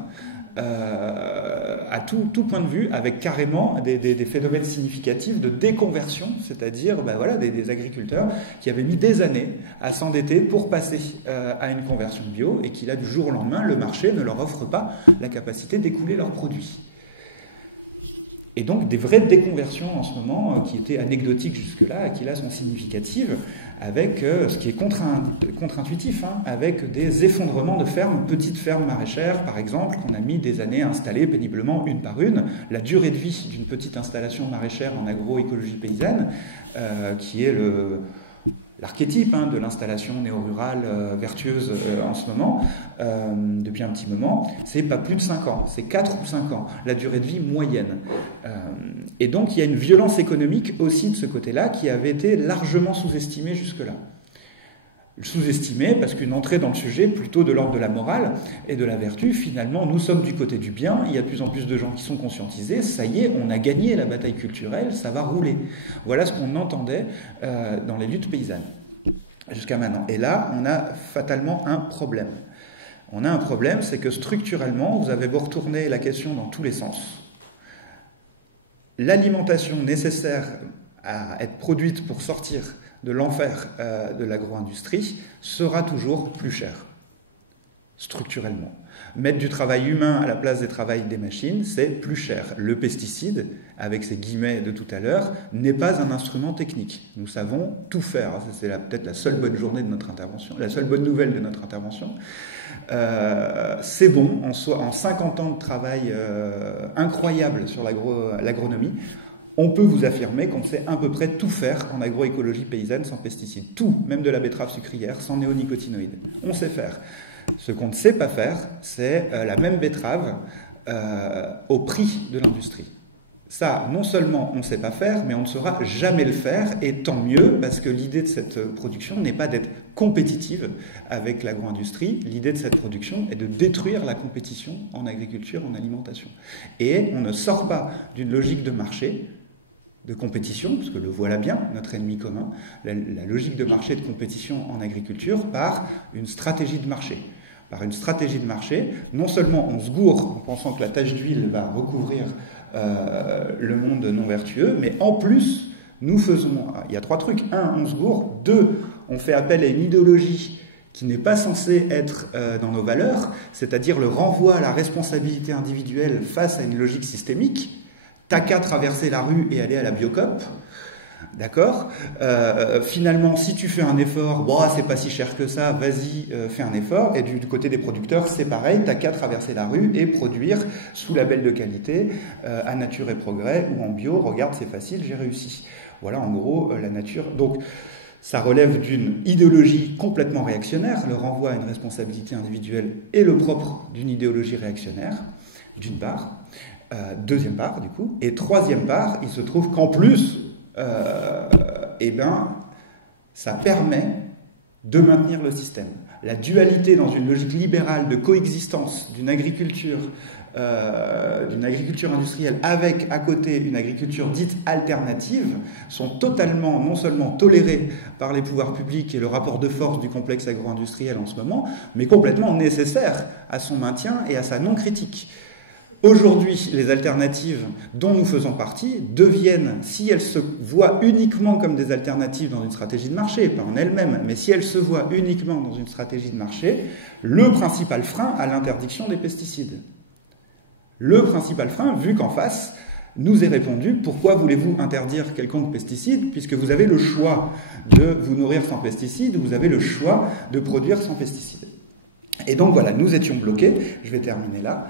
à tout point de vue, avec carrément des phénomènes significatifs de déconversion, c'est-à-dire des agriculteurs qui avaient mis des années à s'endetter pour passer à une conversion bio, et qui là, du jour au lendemain, le marché ne leur offre pas la capacité d'écouler leurs produits. Et donc des vraies déconversions en ce moment qui étaient anecdotiques jusque-là et qui là sont significatives, avec ce qui est contre-intuitif, avec des effondrements de fermes, petites fermes maraîchères par exemple, qu'on a mis des années à installer péniblement une par une. La durée de vie d'une petite installation maraîchère en agroécologie paysanne, qui est l'archétype de l'installation néo-rurale vertueuse en ce moment, depuis un petit moment, c'est pas plus de 5 ans, c'est 4 ou 5 ans, la durée de vie moyenne. Et donc il y a une violence économique aussi de ce côté-là qui avait été largement sous-estimée jusque-là. Sous-estimée parce qu'une entrée dans le sujet plutôt de l'ordre de la morale et de la vertu, finalement nous sommes du côté du bien, il y a de plus en plus de gens qui sont conscientisés, ça y est, on a gagné la bataille culturelle, ça va rouler. Voilà ce qu'on entendait dans les luttes paysannes jusqu'à maintenant. Et là, on a fatalement un problème. On a un problème, c'est que structurellement, vous avez beau retourner la question dans tous les sens, l'alimentation nécessaire à être produite pour sortir de l'enfer de l'agro-industrie sera toujours plus cher, structurellement. Mettre du travail humain à la place des travails des machines, c'est plus cher. Le pesticide, avec ses guillemets de tout à l'heure, n'est pas un instrument technique. Nous savons tout faire. C'est peut-être la seule bonne journée de notre intervention, la seule bonne nouvelle de notre intervention. C'est bon, en 50 ans de travail incroyable sur l'agronomie, on peut vous affirmer qu'on sait à peu près tout faire en agroécologie paysanne sans pesticides. Tout, même de la betterave sucrière, sans néonicotinoïdes. On sait faire. Ce qu'on ne sait pas faire, c'est la même betterave au prix de l'industrie. Ça, non seulement on ne sait pas faire, mais on ne saura jamais le faire, et tant mieux, parce que l'idée de cette production n'est pas d'être compétitive avec l'agro-industrie, l'idée de cette production est de détruire la compétition en agriculture, en alimentation. Et on ne sort pas d'une logique de marché, de compétition, parce que le voilà bien, notre ennemi commun, la logique de marché et de compétition en agriculture, par une stratégie de marché. Par une stratégie de marché, non seulement on se gourre en pensant que la tache d'huile va recouvrir le monde non vertueux, mais en plus, nous faisons... Il y a 3 trucs. 1, on se gourre. 2, on fait appel à une idéologie qui n'est pas censée être dans nos valeurs, c'est-à-dire le renvoi à la responsabilité individuelle face à une logique systémique. T'as qu'à traverser la rue et aller à la Biocoop, d'accord ? Finalement, si tu fais un effort, bon, c'est pas si cher que ça, vas-y, fais un effort. Et du côté des producteurs, c'est pareil, t'as qu'à traverser la rue et produire sous label de qualité, à Nature et Progrès ou en bio. Regarde, c'est facile, j'ai réussi. Voilà, en gros, la nature. Donc, ça relève d'une idéologie complètement réactionnaire. Le renvoi à une responsabilité individuelle est le propre d'une idéologie réactionnaire, d'une part. Deuxième part, du coup. Et troisième part, il se trouve qu'en plus, ça permet de maintenir le système. La dualité dans une logique libérale de coexistence d'une agriculture industrielle avec, à côté, une agriculture dite alternative, sont totalement, non seulement tolérées par les pouvoirs publics et le rapport de force du complexe agro-industriel en ce moment, mais complètement nécessaires à son maintien et à sa non-critique. Aujourd'hui, les alternatives dont nous faisons partie deviennent, si elles se voient uniquement comme des alternatives dans une stratégie de marché, pas en elles-mêmes, mais si elles se voient uniquement dans une stratégie de marché, le principal frein à l'interdiction des pesticides. Le principal frein, vu qu'en face, nous est répondu, pourquoi voulez-vous interdire quelconque pesticide, puisque vous avez le choix de vous nourrir sans pesticides, ou vous avez le choix de produire sans pesticides. Et donc voilà, nous étions bloqués, je vais terminer là,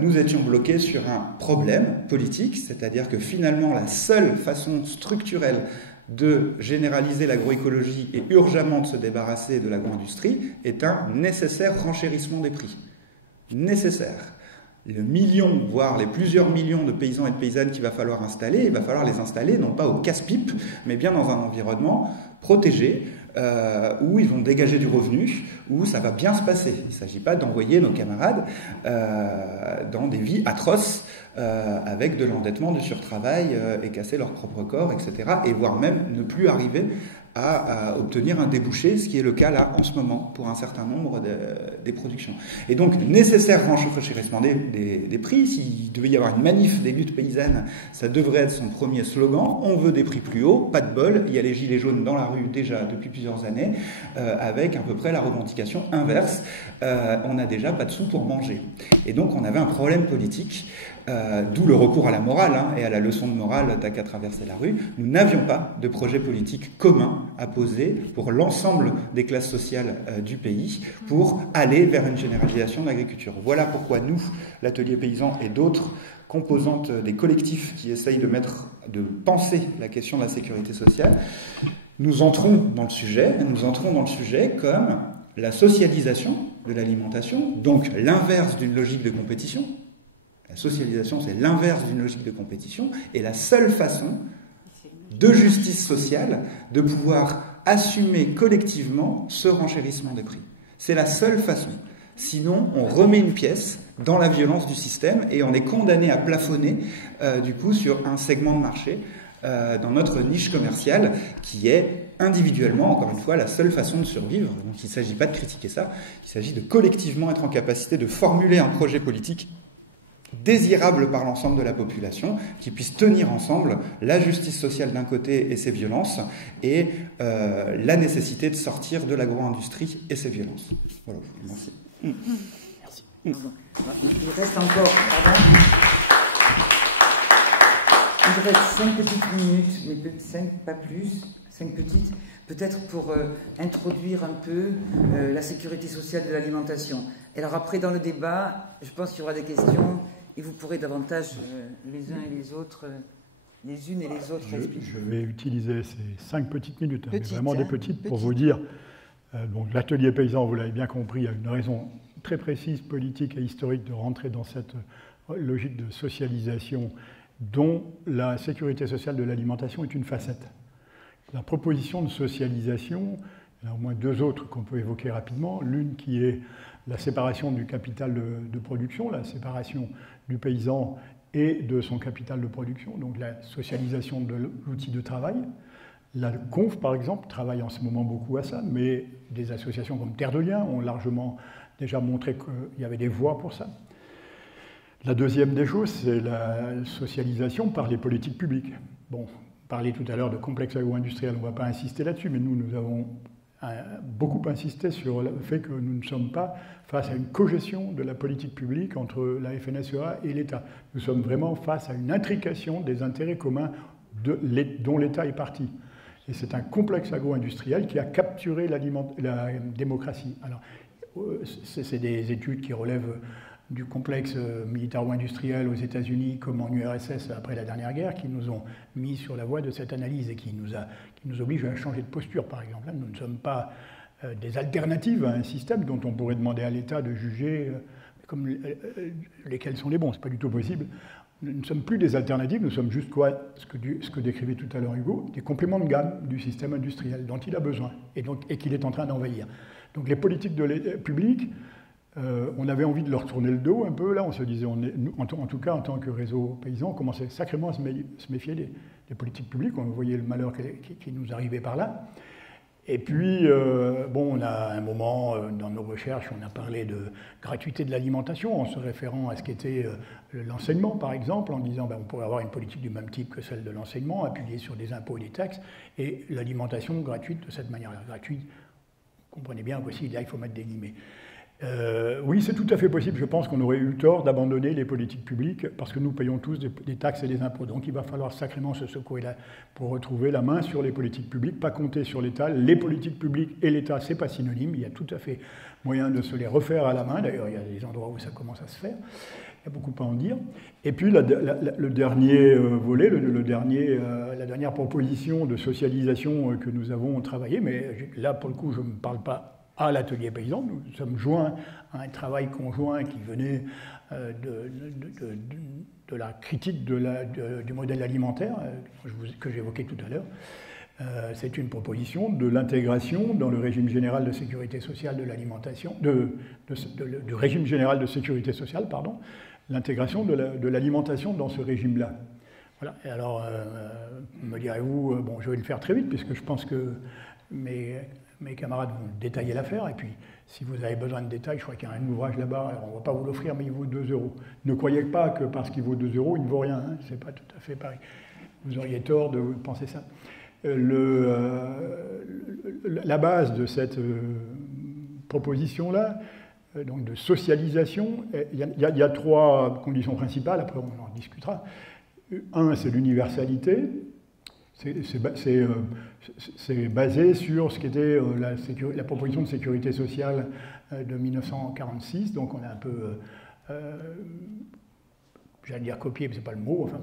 nous étions bloqués sur un problème politique, c'est-à-dire que finalement la seule façon structurelle de généraliser l'agroécologie et urgemment de se débarrasser de l'agro-industrie est un nécessaire renchérissement des prix. Nécessaire. Le million, voire les plusieurs millions de paysans et de paysannes qu'il va falloir installer, il va falloir les installer non pas au casse-pipe, mais bien dans un environnement protégé, où ils vont dégager du revenu, où ça va bien se passer. Il ne s'agit pas d'envoyer nos camarades dans des vies atroces, avec de l'endettement, du surtravail, et casser leur propre corps, etc. Et voire même ne plus arriver à obtenir un débouché, ce qui est le cas là en ce moment pour un certain nombre des productions. Et donc, nécessaire renchérissement des prix. S'il devait y avoir une manif des luttes paysannes, ça devrait être son premier slogan. On veut des prix plus hauts, pas de bol. Il y a les gilets jaunes dans la rue déjà depuis plusieurs années, avec à peu près la revendication inverse. On n'a déjà pas de sous pour manger. Et donc, on avait un problème politique. D'où le recours à la morale et à la leçon de morale, t'as qu'à traverser la rue. Nous n'avions pas de projet politique commun à poser pour l'ensemble des classes sociales du pays pour aller vers une généralisation de l'agriculture. Voilà pourquoi nous, l'Atelier Paysan et d'autres composantes des collectifs qui essayent de penser la question de la sécurité sociale, nous entrons dans le sujet comme la socialisation de l'alimentation, donc l'inverse d'une logique de compétition. La socialisation, c'est l'inverse d'une logique de compétition, et la seule façon de justice sociale de pouvoir assumer collectivement ce renchérissement des prix. C'est la seule façon. Sinon, on remet une pièce dans la violence du système et on est condamné à plafonner du coup sur un segment de marché dans notre niche commerciale qui est individuellement, encore une fois, la seule façon de survivre. Donc il ne s'agit pas de critiquer ça, il s'agit de collectivement être en capacité de formuler un projet politique désirable par l'ensemble de la population, qui puisse tenir ensemble la justice sociale d'un côté et ses violences, et la nécessité de sortir de l'agro-industrie et ses violences. Voilà, merci. Merci. Il reste encore, il reste 5 petites minutes, mais 5, pas plus, 5 petites, peut-être pour introduire un peu la sécurité sociale de l'alimentation. Alors après, dans le débat, je pense qu'il y aura des questions, et vous pourrez davantage, les uns et les autres, les unes et les autres, expliquer. Je vais utiliser ces 5 petites minutes, mais vraiment des petites, pour vous dire, donc l'atelier paysan, vous l'avez bien compris, a une raison très précise, politique et historique, de rentrer dans cette logique de socialisation dont la sécurité sociale de l'alimentation est une facette. La proposition de socialisation, il y en a au moins 2 autres qu'on peut évoquer rapidement. L'une qui est la séparation du capital de production, la séparation du paysan et de son capital de production, donc la socialisation de l'outil de travail. La Conf, par exemple, travaille en ce moment beaucoup à ça, mais des associations comme Terre de Liens ont largement déjà montré qu'il y avait des voies pour ça. La deuxième des choses, c'est la socialisation par les politiques publiques. Bon, on parlait tout à l'heure de complexe agro-industriel, on ne va pas insister là-dessus, mais nous avons beaucoup insisté sur le fait que nous ne sommes pas face à une cogestion de la politique publique entre la FNSEA et l'État. Nous sommes vraiment face à une intrication des intérêts communs dont l'État est parti. Et c'est un complexe agro-industriel qui a capturé la démocratie. Alors, c'est des études qui relèvent du complexe militaro-industriel aux États-Unis comme en URSS après la dernière guerre, qui nous ont mis sur la voie de cette analyse et qui nous obligent à changer de posture, par exemple. Là, nous ne sommes pas des alternatives à un système dont on pourrait demander à l'État de juger comme lesquels sont les bons. Ce n'est pas du tout possible. Nous ne sommes plus des alternatives, nous sommes juste ce que décrivait tout à l'heure Hugo, des compléments de gamme du système industriel dont il a besoin et qu'il est en train d'envahir. Donc les politiques publiques, on avait envie de leur tourner le dos un peu, là on se disait, en tout cas en tant que réseau paysan, on commençait sacrément à se méfier des politiques publiques, on voyait le malheur qui nous arrivait par là. Et puis, bon, on a un moment, dans nos recherches, on a parlé de gratuité de l'alimentation en se référant à ce qu'était l'enseignement, par exemple, en disant on pourrait avoir une politique du même type que celle de l'enseignement, appuyée sur des impôts et des taxes, et l'alimentation gratuite de cette manière-là. Gratuite, comprenez bien qu'aussi, là, il faut mettre des guillemets. Oui, c'est tout à fait possible. Je pense qu'on aurait eu tort d'abandonner les politiques publiques parce que nous payons tous des taxes et des impôts. Donc il va falloir sacrément se secouer là pour retrouver la main sur les politiques publiques, pas compter sur l'État. Les politiques publiques et l'État, c'est pas synonyme. Il y a tout à fait moyen de se les refaire à la main. D'ailleurs, il y a des endroits où ça commence à se faire. Il y a beaucoup à en dire. Et puis le dernier volet, la dernière proposition de socialisation que nous avons travaillé, mais là pour le coup je ne parle pas à l'atelier paysan, nous sommes joints à un travail conjoint qui venait de la critique du modèle alimentaire que j'évoquais tout à l'heure. C'est une proposition de l'intégration dans le régime général de sécurité sociale de l'alimentation, du régime général de sécurité sociale, pardon, l'intégration de l'alimentation dans ce régime-là. Voilà. Et alors, me direz-vous, bon, je vais le faire très vite puisque je pense que mes camarades vont détailler l'affaire, et puis si vous avez besoin de détails, je crois qu'il y a un ouvrage là-bas, on ne va pas vous l'offrir, mais il vaut 2 €. Ne croyez pas que parce qu'il vaut 2 €, il ne vaut rien, hein, c'est pas tout à fait pareil. Vous auriez tort de penser ça. La base de cette proposition-là, donc de socialisation, il y a 3 conditions principales, après on en discutera. Un, c'est l'universalité. C'est basé sur ce qu'était la proposition de sécurité sociale de 1946, donc on a un peu, j'allais dire copié, mais ce n'est pas le mot, enfin,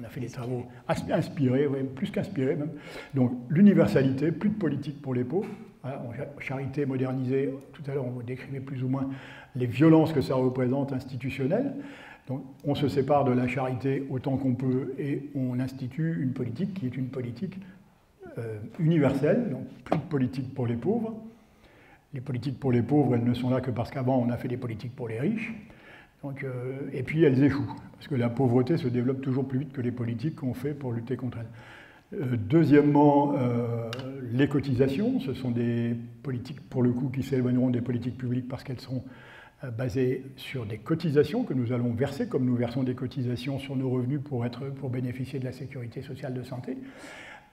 on a fait des travaux inspirés, ouais, plus qu'inspirés même. Donc l'universalité, plus de politique pour les pauvres, voilà, charité modernisée, tout à l'heure on vous décrivait plus ou moins les violences que ça représente institutionnelles. Donc, on se sépare de la charité autant qu'on peut et on institue une politique qui est une politique universelle, donc plus de politique pour les pauvres. Les politiques pour les pauvres, elles ne sont là que parce qu'avant on a fait des politiques pour les riches. Donc, et puis elles échouent, parce que la pauvreté se développe toujours plus vite que les politiques qu'on fait pour lutter contre elle. Deuxièmement, les cotisations, ce sont des politiques pour le coup qui s'éloigneront des politiques publiques parce qu'elles seront basé sur des cotisations que nous allons verser, comme nous versons des cotisations sur nos revenus pour bénéficier de la sécurité sociale de santé.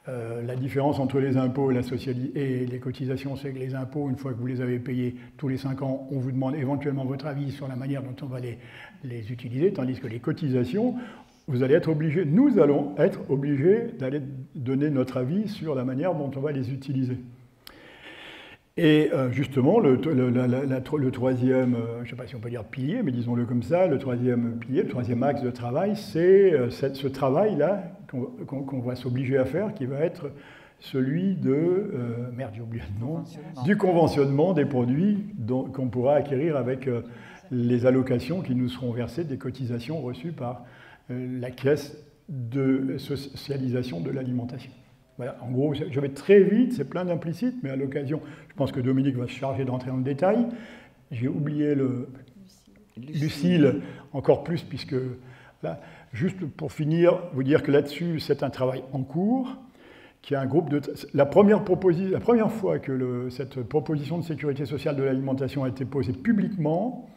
La différence entre les impôts et les cotisations, c'est que les impôts, une fois que vous les avez payés tous les 5 ans, on vous demande éventuellement votre avis sur la manière dont on va les utiliser, tandis que les cotisations, nous allons être obligés d'aller donner notre avis sur la manière dont on va les utiliser. Et justement, le troisième, je ne sais pas si on peut dire pilier, mais disons-le comme ça, le troisième pilier, le troisième axe de travail, c'est ce travail-là qu'on va s'obliger à faire, qui va être celui de, merde, j'ai oublié le nom, du conventionnement des produits qu'on pourra acquérir avec les allocations qui nous seront versées des cotisations reçues par la caisse de socialisation de l'alimentation. Voilà, en gros, je vais très vite, c'est plein d'implicites, mais à l'occasion, je pense que Dominique va se charger d'entrer dans le détail. J'ai oublié Lucille encore plus, puisque là, juste pour finir, vous dire que là-dessus, c'est un travail en cours, qui a un groupe de... La première fois que cette proposition de sécurité sociale de l'alimentation a été posée publiquement,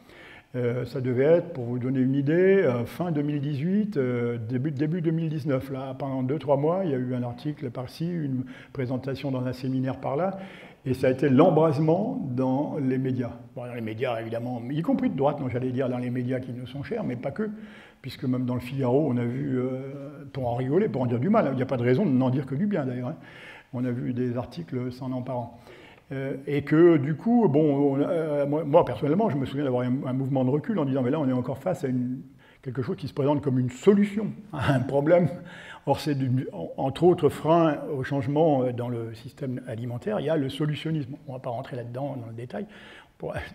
ça devait être, pour vous donner une idée, fin 2018, début 2019. Là, pendant 2-3 mois, il y a eu un article par-ci, une présentation dans un séminaire par-là, et ça a été l'embrasement dans les médias. Bon, dans les médias, évidemment, y compris de droite, j'allais dire dans les médias qui nous sont chers, mais pas que, puisque même dans le Figaro, on a vu, pour en rigoler, pour en dire du mal, il n'y a pas de raison de n'en dire que du bien d'ailleurs, hein. On a vu des articles s'en emparant. Et que du coup, bon, moi personnellement, je me souviens d'avoir un mouvement de recul en disant mais là on est encore face à quelque chose qui se présente comme une solution à un problème. Or c'est entre autres freins au changement dans le système alimentaire, il y a le solutionnisme. On ne va pas rentrer là-dedans dans le détail.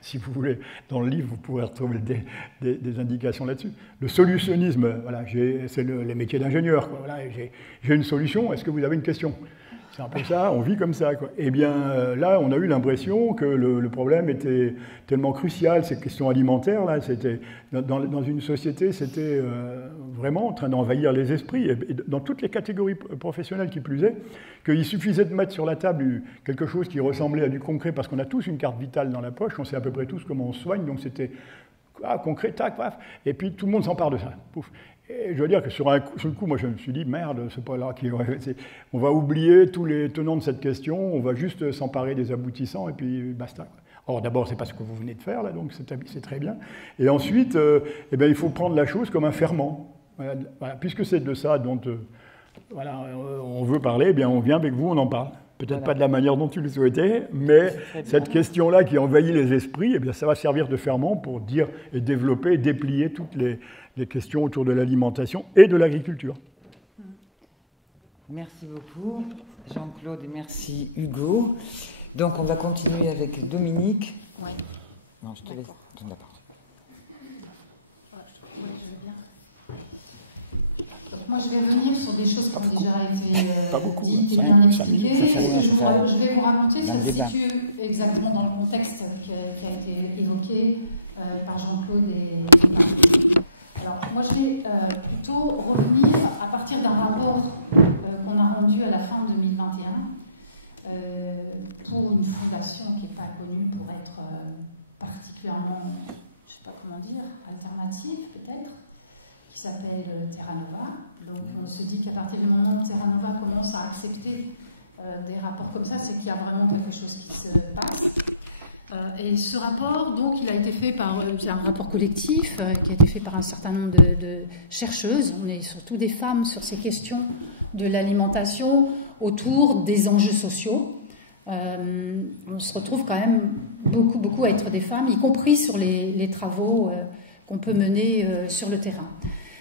Si vous voulez, dans le livre, vous pourrez retrouver des indications là-dessus. Le solutionnisme, voilà, c'est les métiers d'ingénieur. Voilà, j'ai une solution, est-ce que vous avez une question ? C'est un peu ça, on vit comme ça, quoi. Eh bien, là, on a eu l'impression que le problème était tellement crucial, ces questions alimentaires, là, c'était dans une société, c'était vraiment en train d'envahir les esprits, et dans toutes les catégories professionnelles qui plus est, qu'il suffisait de mettre sur la table quelque chose qui ressemblait à du concret, parce qu'on a tous une carte vitale dans la poche, on sait à peu près tous comment on se soigne, donc c'était concret, tac, paf, et puis tout le monde s'empare de ça. Pouf. Et je veux dire que sur le coup, moi je me suis dit, merde, c'est pas là on va oublier tous les tenants de cette question, on va juste s'emparer des aboutissants, et puis basta, quoi. Or, d'abord, c'est pas ce que vous venez de faire, là, donc c'est très bien. Et ensuite, eh bien, il faut prendre la chose comme un ferment. Voilà, puisque c'est de ça dont on veut parler, eh bien, on vient avec vous, on en parle. Peut-être pas de la manière dont tu le souhaitais, mais cette question-là qui envahit les esprits, eh bien, ça va servir de ferment pour dire et développer et déplier toutes les questions autour de l'alimentation et de l'agriculture. Merci beaucoup, Jean-Claude, et merci, Hugo. Donc, on va continuer avec Dominique. Oui. Non, je te laisse ton la parole. Moi, je vais revenir sur des choses qui ont déjà été dites et 5 bien minutes, expliquées. ça fait rien, Je vais vous raconter, ça se débat. situe exactement dans le contexte qui a été évoqué par Jean-Claude et Marc. Alors, moi, je vais plutôt revenir à partir d'un rapport qu'on a rendu à la fin 2021 pour une fondation qui n'est pas connue pour être particulièrement, je ne sais pas comment dire, alternative peut-être, qui s'appelle Terra Nova. Donc on se dit qu'à partir du moment où Terra Nova commence à accepter des rapports comme ça, c'est qu'il y a vraiment quelque chose qui se passe. Et ce rapport, donc, il a été fait par, c'est un rapport collectif qui a été fait par un certain nombre de chercheuses. On est surtout des femmes sur ces questions de l'alimentation autour des enjeux sociaux. On se retrouve quand même beaucoup à être des femmes, y compris sur les travaux qu'on peut mener sur le terrain.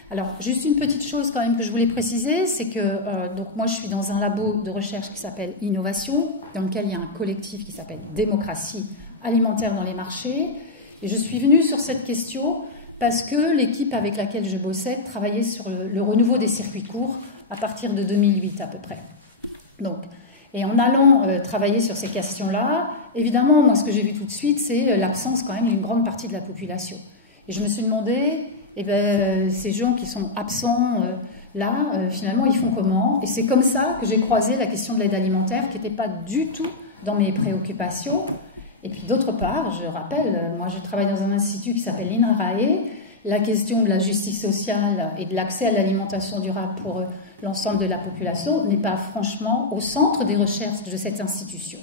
Alors, juste une petite chose quand même que je voulais préciser, c'est que donc moi je suis dans un labo de recherche qui s'appelle Innovation, dans lequel il y a un collectif qui s'appelle Démocratie alimentaire dans les marchés. Et je suis venue sur cette question parce que l'équipe avec laquelle je bossais travaillait sur le renouveau des circuits courts à partir de 2008 à peu près. Donc, et en allant travailler sur ces questions-là, évidemment, moi ce que j'ai vu tout de suite, c'est l'absence quand même d'une grande partie de la population. Et je me suis demandé, eh bien, ces gens qui sont absents là, finalement, ils font comment? Et c'est comme ça que j'ai croisé la question de l'aide alimentaire qui n'était pas du tout dans mes préoccupations. Et puis d'autre part, je rappelle, moi je travaille dans un institut qui s'appelle l'INRAE. La question de la justice sociale et de l'accès à l'alimentation durable pour l'ensemble de la population n'est pas franchement au centre des recherches de cette institution.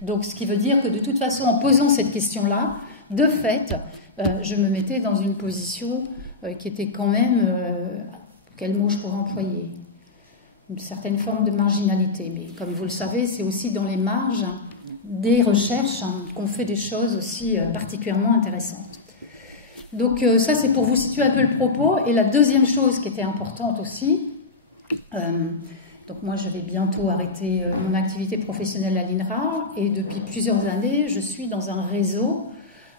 Donc ce qui veut dire que de toute façon, en posant cette question-là, de fait, je me mettais dans une position qui était quand même, quel mot je pourrais employer, une certaine forme de marginalité. Mais comme vous le savez, c'est aussi dans les marges des recherches qu'on fait des choses aussi particulièrement intéressantes. Donc ça, c'est pour vous situer un peu le propos. Et la deuxième chose qui était importante aussi, donc moi je vais bientôt arrêter mon activité professionnelle à l'INRA, et depuis plusieurs années, je suis dans un réseau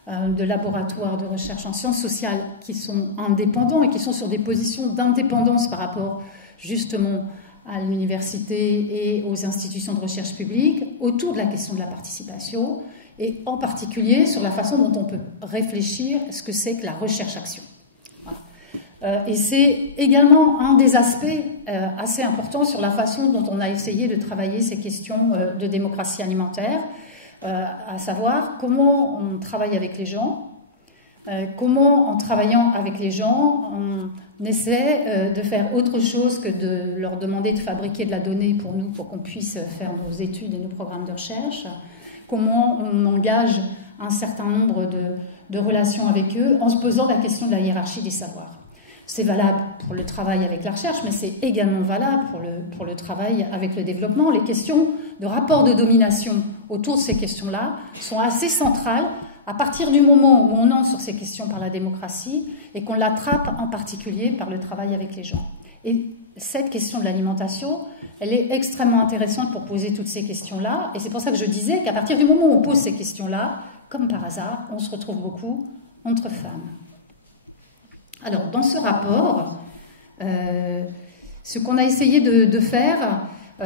de laboratoires de recherche en sciences sociales qui sont indépendants et qui sont sur des positions d'indépendance par rapport justement à l'université et aux institutions de recherche publiques autour de la question de la participation, et en particulier sur la façon dont on peut réfléchir à ce que c'est que la recherche-action. Voilà. Et c'est également un des aspects assez importants sur la façon dont on a essayé de travailler ces questions de démocratie alimentaire, à savoir comment on travaille avec les gens, comment en travaillant avec les gens on essaie de faire autre chose que de leur demander de fabriquer de la donnée pour nous, pour qu'on puisse faire nos études et nos programmes de recherche, comment on engage un certain nombre de relations avec eux en se posant la question de la hiérarchie des savoirs. C'est valable pour le travail avec la recherche, mais c'est également valable pour le travail avec le développement. Les questions de rapport de domination autour de ces questions-là sont assez centrales à partir du moment où on entre sur ces questions par la démocratie et qu'on l'attrape en particulier par le travail avec les gens. Et cette question de l'alimentation, elle est extrêmement intéressante pour poser toutes ces questions-là. Et c'est pour ça que je disais qu'à partir du moment où on pose ces questions-là, comme par hasard, on se retrouve beaucoup entre femmes. Alors, dans ce rapport, ce qu'on a essayé de faire,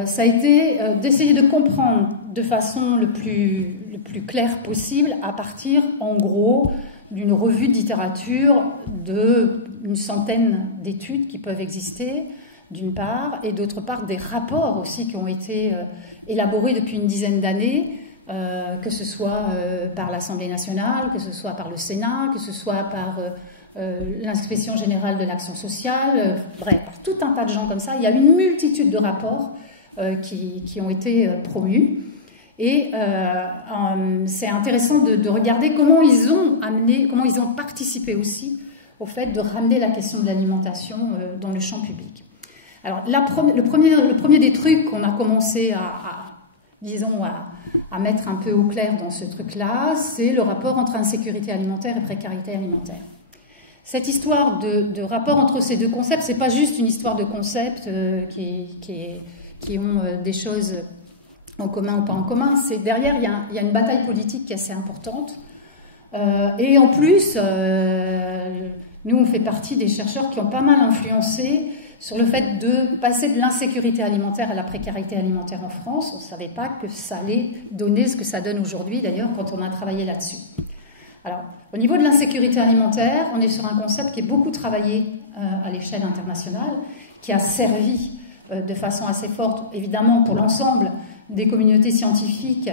ça a été d'essayer de comprendre de façon le plus claire possible, à partir, en gros, d'une revue de littérature d'une centaine d'études qui peuvent exister, d'une part, et d'autre part, des rapports aussi qui ont été élaborés depuis une dizaine d'années que ce soit par l'Assemblée nationale, que ce soit par le Sénat, que ce soit par l'Inspection générale de l'action sociale, bref, par tout un tas de gens comme ça. Il y a une multitude de rapports qui ont été promus. Et c'est intéressant de regarder comment ils ont participé aussi au fait de ramener la question de l'alimentation dans le champ public. Alors, le premier des trucs qu'on a commencé à mettre un peu au clair dans ce truc-là, c'est le rapport entre insécurité alimentaire et précarité alimentaire. Cette histoire de rapport entre ces deux concepts, c'est pas juste une histoire de concepts qui ont des choses en commun ou pas en commun. C'est derrière, il y a une bataille politique qui est assez importante. Et en plus, nous, on fait partie des chercheurs qui ont pas mal influencé sur le fait de passer de l'insécurité alimentaire à la précarité alimentaire en France. On ne savait pas que ça allait donner ce que ça donne aujourd'hui, d'ailleurs, quand on a travaillé là-dessus. Alors, au niveau de l'insécurité alimentaire, on est sur un concept qui est beaucoup travaillé à l'échelle internationale, qui a servi de façon assez forte, évidemment, pour l'ensemble des communautés scientifiques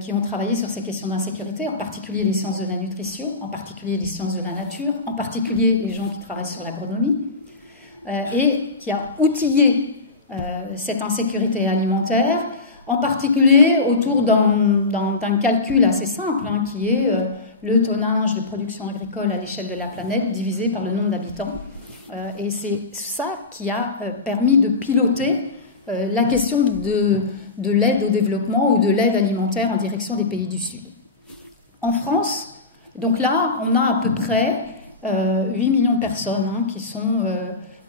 qui ont travaillé sur ces questions d'insécurité, en particulier les sciences de la nutrition, en particulier les sciences de la nature, en particulier les gens qui travaillent sur l'agronomie, et qui a outillé cette insécurité alimentaire, en particulier autour d'un calcul assez simple, qui est le tonnage de production agricole à l'échelle de la planète divisé par le nombre d'habitants. Et c'est ça qui a permis de piloter la question de l'aide au développement ou de l'aide alimentaire en direction des pays du Sud. En France, donc là, on a à peu près 8 millions de personnes qui sont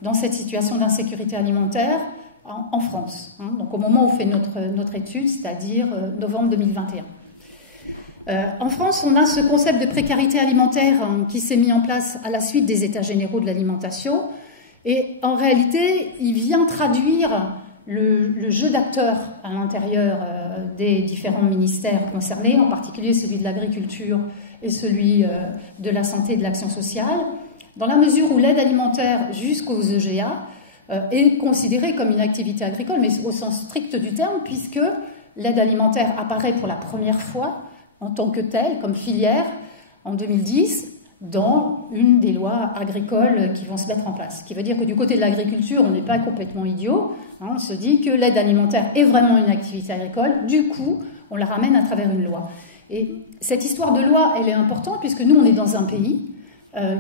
dans cette situation d'insécurité alimentaire en France. Donc au moment où on fait notre étude, c'est-à-dire novembre 2021. En France, on a ce concept de précarité alimentaire qui s'est mis en place à la suite des États généraux de l'alimentation. Et en réalité, il vient traduire le jeu d'acteurs à l'intérieur des différents ministères concernés, en particulier celui de l'agriculture et celui de la santé et de l'action sociale, dans la mesure où l'aide alimentaire jusqu'aux EGA est considérée comme une activité agricole, mais au sens strict du terme, puisque l'aide alimentaire apparaît pour la première fois en tant que telle, comme filière, en 2010, dans une des lois agricoles qui vont se mettre en place. Ce qui veut dire que du côté de l'agriculture, on n'est pas complètement idiot. On se dit que l'aide alimentaire est vraiment une activité agricole. Du coup, on la ramène à travers une loi. Et cette histoire de loi, elle est importante puisque nous, on est dans un pays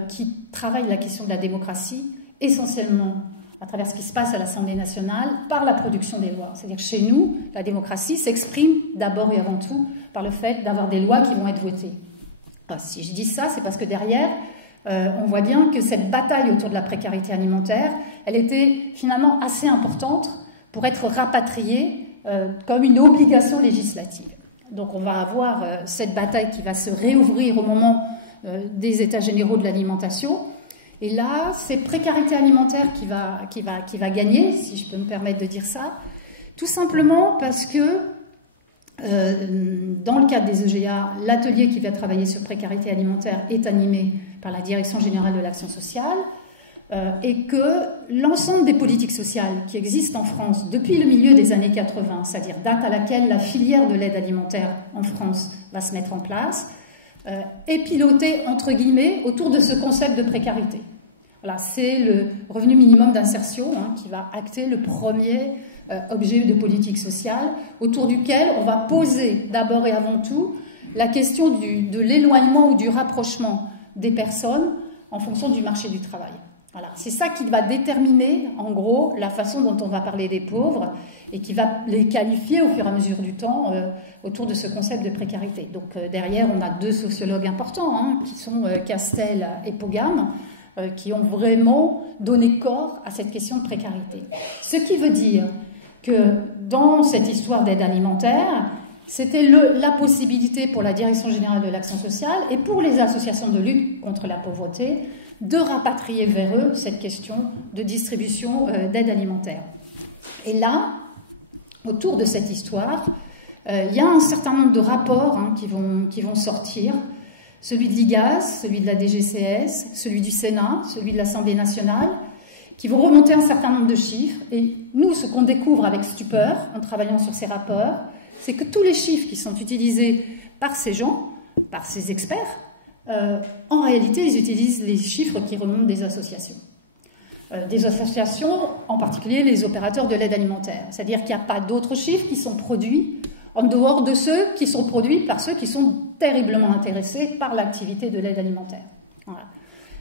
qui travaille la question de la démocratie essentiellement à travers ce qui se passe à l'Assemblée nationale par la production des lois. C'est-à-dire que chez nous, la démocratie s'exprime d'abord et avant tout par le fait d'avoir des lois qui vont être votées. Alors, si je dis ça, c'est parce que derrière, on voit bien que cette bataille autour de la précarité alimentaire, elle était finalement assez importante pour être rapatriée comme une obligation législative. Donc on va avoir cette bataille qui va se réouvrir au moment des États généraux de l'alimentation. Et là, c'est précarité alimentaire qui va gagner, si je peux me permettre de dire ça, tout simplement parce que dans le cadre des EGA, l'atelier qui va travailler sur précarité alimentaire est animé par la Direction générale de l'action sociale et que l'ensemble des politiques sociales qui existent en France depuis le milieu des années 80, c'est-à-dire date à laquelle la filière de l'aide alimentaire en France va se mettre en place, est piloté, entre guillemets, autour de ce concept de précarité. Voilà, c'est le revenu minimum d'insertion qui va acter le premier objet de politique sociale, autour duquel on va poser d'abord et avant tout la question de l'éloignement ou du rapprochement des personnes en fonction du marché du travail. Voilà, c'est ça qui va déterminer, en gros, la façon dont on va parler des pauvres et qui va les qualifier au fur et à mesure du temps autour de ce concept de précarité. Donc derrière, on a deux sociologues importants, qui sont Castel et Pogam, qui ont vraiment donné corps à cette question de précarité. Ce qui veut dire que dans cette histoire d'aide alimentaire, c'était la possibilité pour la Direction générale de l'action sociale et pour les associations de lutte contre la pauvreté de rapatrier vers eux cette question de distribution d'aide alimentaire. Et là, autour de cette histoire, il y a un certain nombre de rapports qui vont sortir, celui de l'IGAS, celui de la DGCS, celui du Sénat, celui de l'Assemblée nationale, qui vont remonter un certain nombre de chiffres. Et nous, ce qu'on découvre avec stupeur, en travaillant sur ces rapports, c'est que tous les chiffres qui sont utilisés par ces gens, par ces experts, en réalité, ils utilisent les chiffres qui remontent des associations. Des associations, en particulier les opérateurs de l'aide alimentaire. C'est-à-dire qu'il n'y a pas d'autres chiffres qui sont produits en dehors de ceux qui sont produits par ceux qui sont terriblement intéressés par l'activité de l'aide alimentaire. Voilà.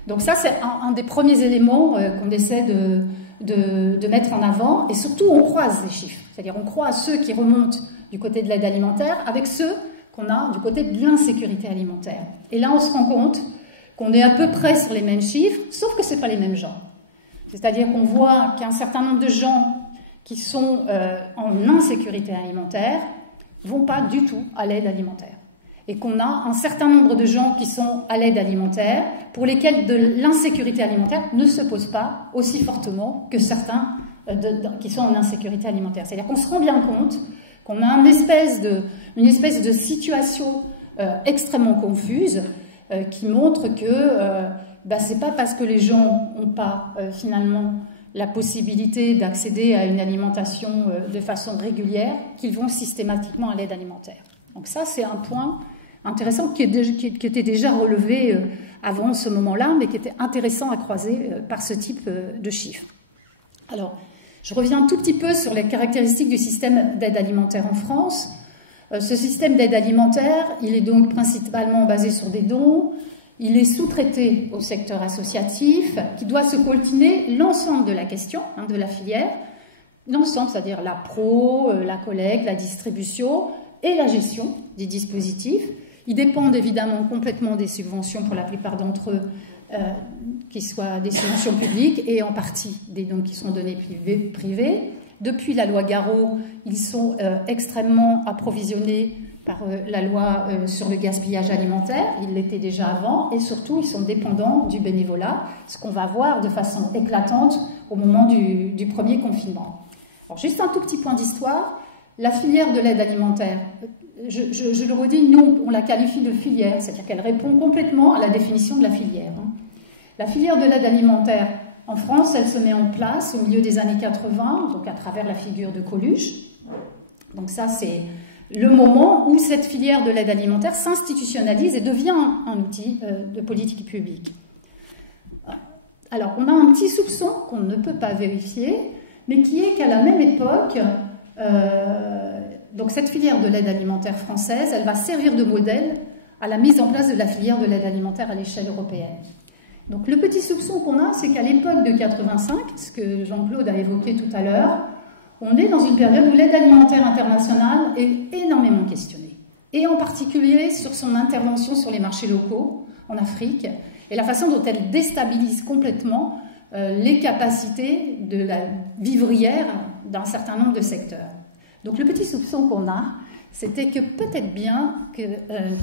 Donc ça, c'est un des premiers éléments qu'on essaie de mettre en avant. Et surtout, on croise les chiffres. C'est-à-dire on croise ceux qui remontent du côté de l'aide alimentaire avec ceux qu'on a du côté de l'insécurité alimentaire. Et là, on se rend compte qu'on est à peu près sur les mêmes chiffres, sauf que ce n'est pas les mêmes gens. C'est-à-dire qu'on voit qu'un certain nombre de gens qui sont en insécurité alimentaire ne vont pas du tout à l'aide alimentaire. Et qu'on a un certain nombre de gens qui sont à l'aide alimentaire, pour lesquels de l'insécurité alimentaire ne se pose pas aussi fortement que certains qui sont en insécurité alimentaire. C'est-à-dire qu'on se rend bien compte qu'on a une espèce de situation extrêmement confuse qui montre que c'est pas parce que les gens n'ont pas finalement la possibilité d'accéder à une alimentation de façon régulière qu'ils vont systématiquement à l'aide alimentaire. Donc ça, c'est un point intéressant qui était déjà relevé avant ce moment-là, mais qui était intéressant à croiser par ce type de chiffres. Alors, je reviens un tout petit peu sur les caractéristiques du système d'aide alimentaire en France. Ce système d'aide alimentaire, il est donc principalement basé sur des dons. Il est sous-traité au secteur associatif, qui doit se coltiner l'ensemble de la question, de la filière, l'ensemble, c'est-à-dire la pro, la collecte, la distribution et la gestion des dispositifs. Ils dépendent évidemment complètement des subventions, pour la plupart d'entre eux, qui soient des subventions publiques et en partie des dons qui sont donnés privés. Depuis la loi Garot, ils sont extrêmement approvisionnés par la loi sur le gaspillage alimentaire. Ils l'étaient déjà avant et surtout, ils sont dépendants du bénévolat, ce qu'on va voir de façon éclatante au moment du premier confinement. Alors, juste un tout petit point d'histoire. La filière de l'aide alimentaire, je le redis, nous, on la qualifie de filière, c'est-à-dire qu'elle répond complètement à la définition de la filière. La filière de l'aide alimentaire, en France, elle se met en place au milieu des années 80, donc à travers la figure de Coluche. Donc ça, c'est le moment où cette filière de l'aide alimentaire s'institutionnalise et devient un outil de politique publique. Alors, on a un petit soupçon qu'on ne peut pas vérifier, mais qui est qu'à la même époque, donc cette filière de l'aide alimentaire française, elle va servir de modèle à la mise en place de la filière de l'aide alimentaire à l'échelle européenne. Donc le petit soupçon qu'on a, c'est qu'à l'époque de 85, ce que Jean-Claude a évoqué tout à l'heure, on est dans une période où l'aide alimentaire internationale est énormément questionnée. Et en particulier sur son intervention sur les marchés locaux en Afrique et la façon dont elle déstabilise complètement les capacités de la vivrière d'un certain nombre de secteurs. Donc le petit soupçon qu'on a, c'était que peut-être bien que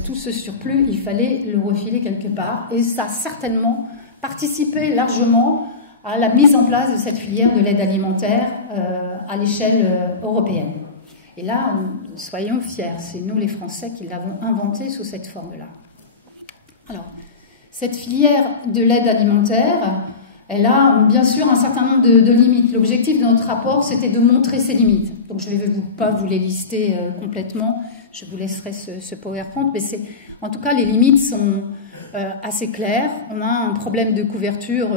tout ce surplus, il fallait le refiler quelque part. Et ça a certainement participé largement à la mise en place de cette filière de l'aide alimentaire à l'échelle européenne. Et là, soyons fiers, c'est nous les Français qui l'avons inventée sous cette forme-là. Alors, cette filière de l'aide alimentaire, elle a bien sûr un certain nombre de limites. L'objectif de notre rapport, c'était de montrer ses limites. Donc je ne vais pas vous les lister complètement, je vous laisserai ce PowerPoint, mais en tout cas les limites sont assez claires. On a un problème de couverture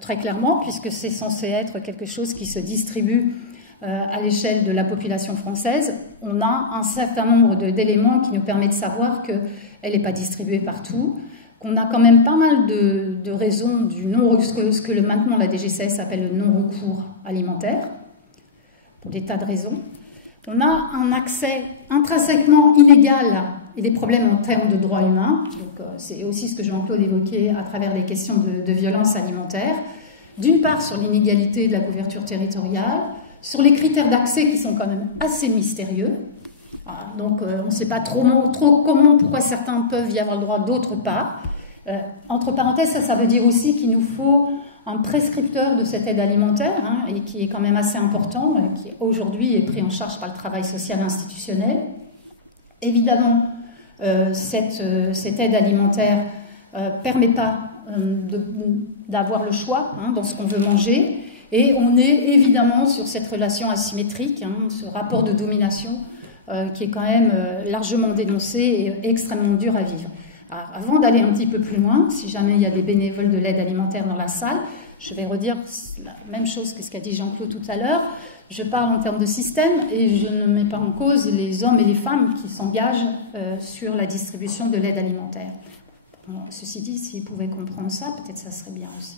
très clairement, puisque c'est censé être quelque chose qui se distribue à l'échelle de la population française. On a un certain nombre d'éléments qui nous permettent de savoir qu'elle n'est pas distribuée partout, qu'on a quand même pas mal de raisons du ce que maintenant la DGCS appelle le non-recours alimentaire, pour des tas de raisons. On a un accès intrinsèquement illégal et des problèmes en termes de droits humains. C'est aussi ce que Jean-Claude évoquait à travers les questions de violence alimentaire. D'une part, sur l'inégalité de la couverture territoriale, sur les critères d'accès qui sont quand même assez mystérieux. Donc on ne sait pas trop comment, pourquoi certains peuvent y avoir le droit, d'autres pas. Entre parenthèses, ça veut dire aussi qu'il nous faut un prescripteur de cette aide alimentaire, et qui est quand même assez important, qui aujourd'hui est pris en charge par le travail social institutionnel. Évidemment, cette aide alimentaire ne permet pas d'avoir le choix dans ce qu'on veut manger, et on est évidemment sur cette relation asymétrique, ce rapport de domination qui est quand même largement dénoncée et extrêmement dure à vivre. Alors, avant d'aller un petit peu plus loin, si jamais il y a des bénévoles de l'aide alimentaire dans la salle, je vais redire la même chose que ce qu'a dit Jean-Claude tout à l'heure. Je parle en termes de système et je ne mets pas en cause les hommes et les femmes qui s'engagent sur la distribution de l'aide alimentaire. Bon, ceci dit, s'ils pouvaient comprendre ça, peut-être ça serait bien aussi.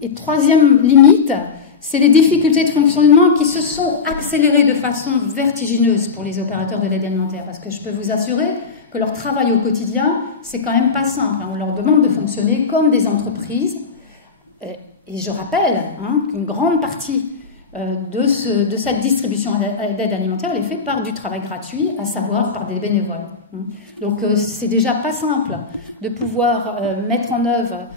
Et troisième limite, c'est les difficultés de fonctionnement qui se sont accélérées de façon vertigineuse pour les opérateurs de l'aide alimentaire. Parce que je peux vous assurer que leur travail au quotidien, c'est quand même pas simple. On leur demande de fonctionner comme des entreprises. Et je rappelle qu'une grande partie de cette distribution d'aide alimentaire, elle est faite par du travail gratuit, à savoir par des bénévoles. Donc c'est déjà pas simple de pouvoir mettre en œuvre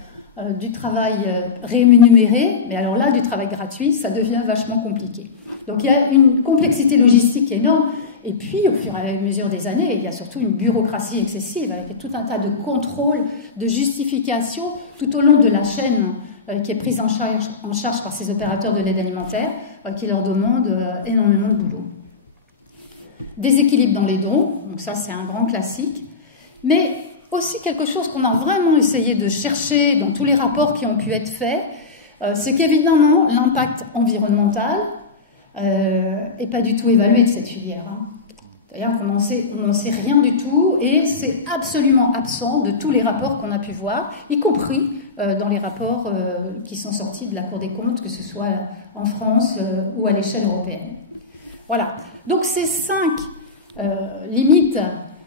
du travail rémunéré, mais alors là, du travail gratuit, ça devient vachement compliqué. Donc il y a une complexité logistique énorme, et puis au fur et à mesure des années, il y a surtout une bureaucratie excessive, avec tout un tas de contrôles, de justifications tout au long de la chaîne qui est prise en charge par ces opérateurs de l'aide alimentaire, qui leur demandent énormément de boulot. Déséquilibre dans les dons, donc ça c'est un grand classique, mais aussi quelque chose qu'on a vraiment essayé de chercher dans tous les rapports qui ont pu être faits, c'est qu'évidemment l'impact environnemental n'est pas du tout évalué de cette filière. D'ailleurs, on n'en sait rien du tout et c'est absolument absent de tous les rapports qu'on a pu voir, y compris dans les rapports qui sont sortis de la Cour des comptes, que ce soit en France ou à l'échelle européenne. Voilà. Donc ces 5 limites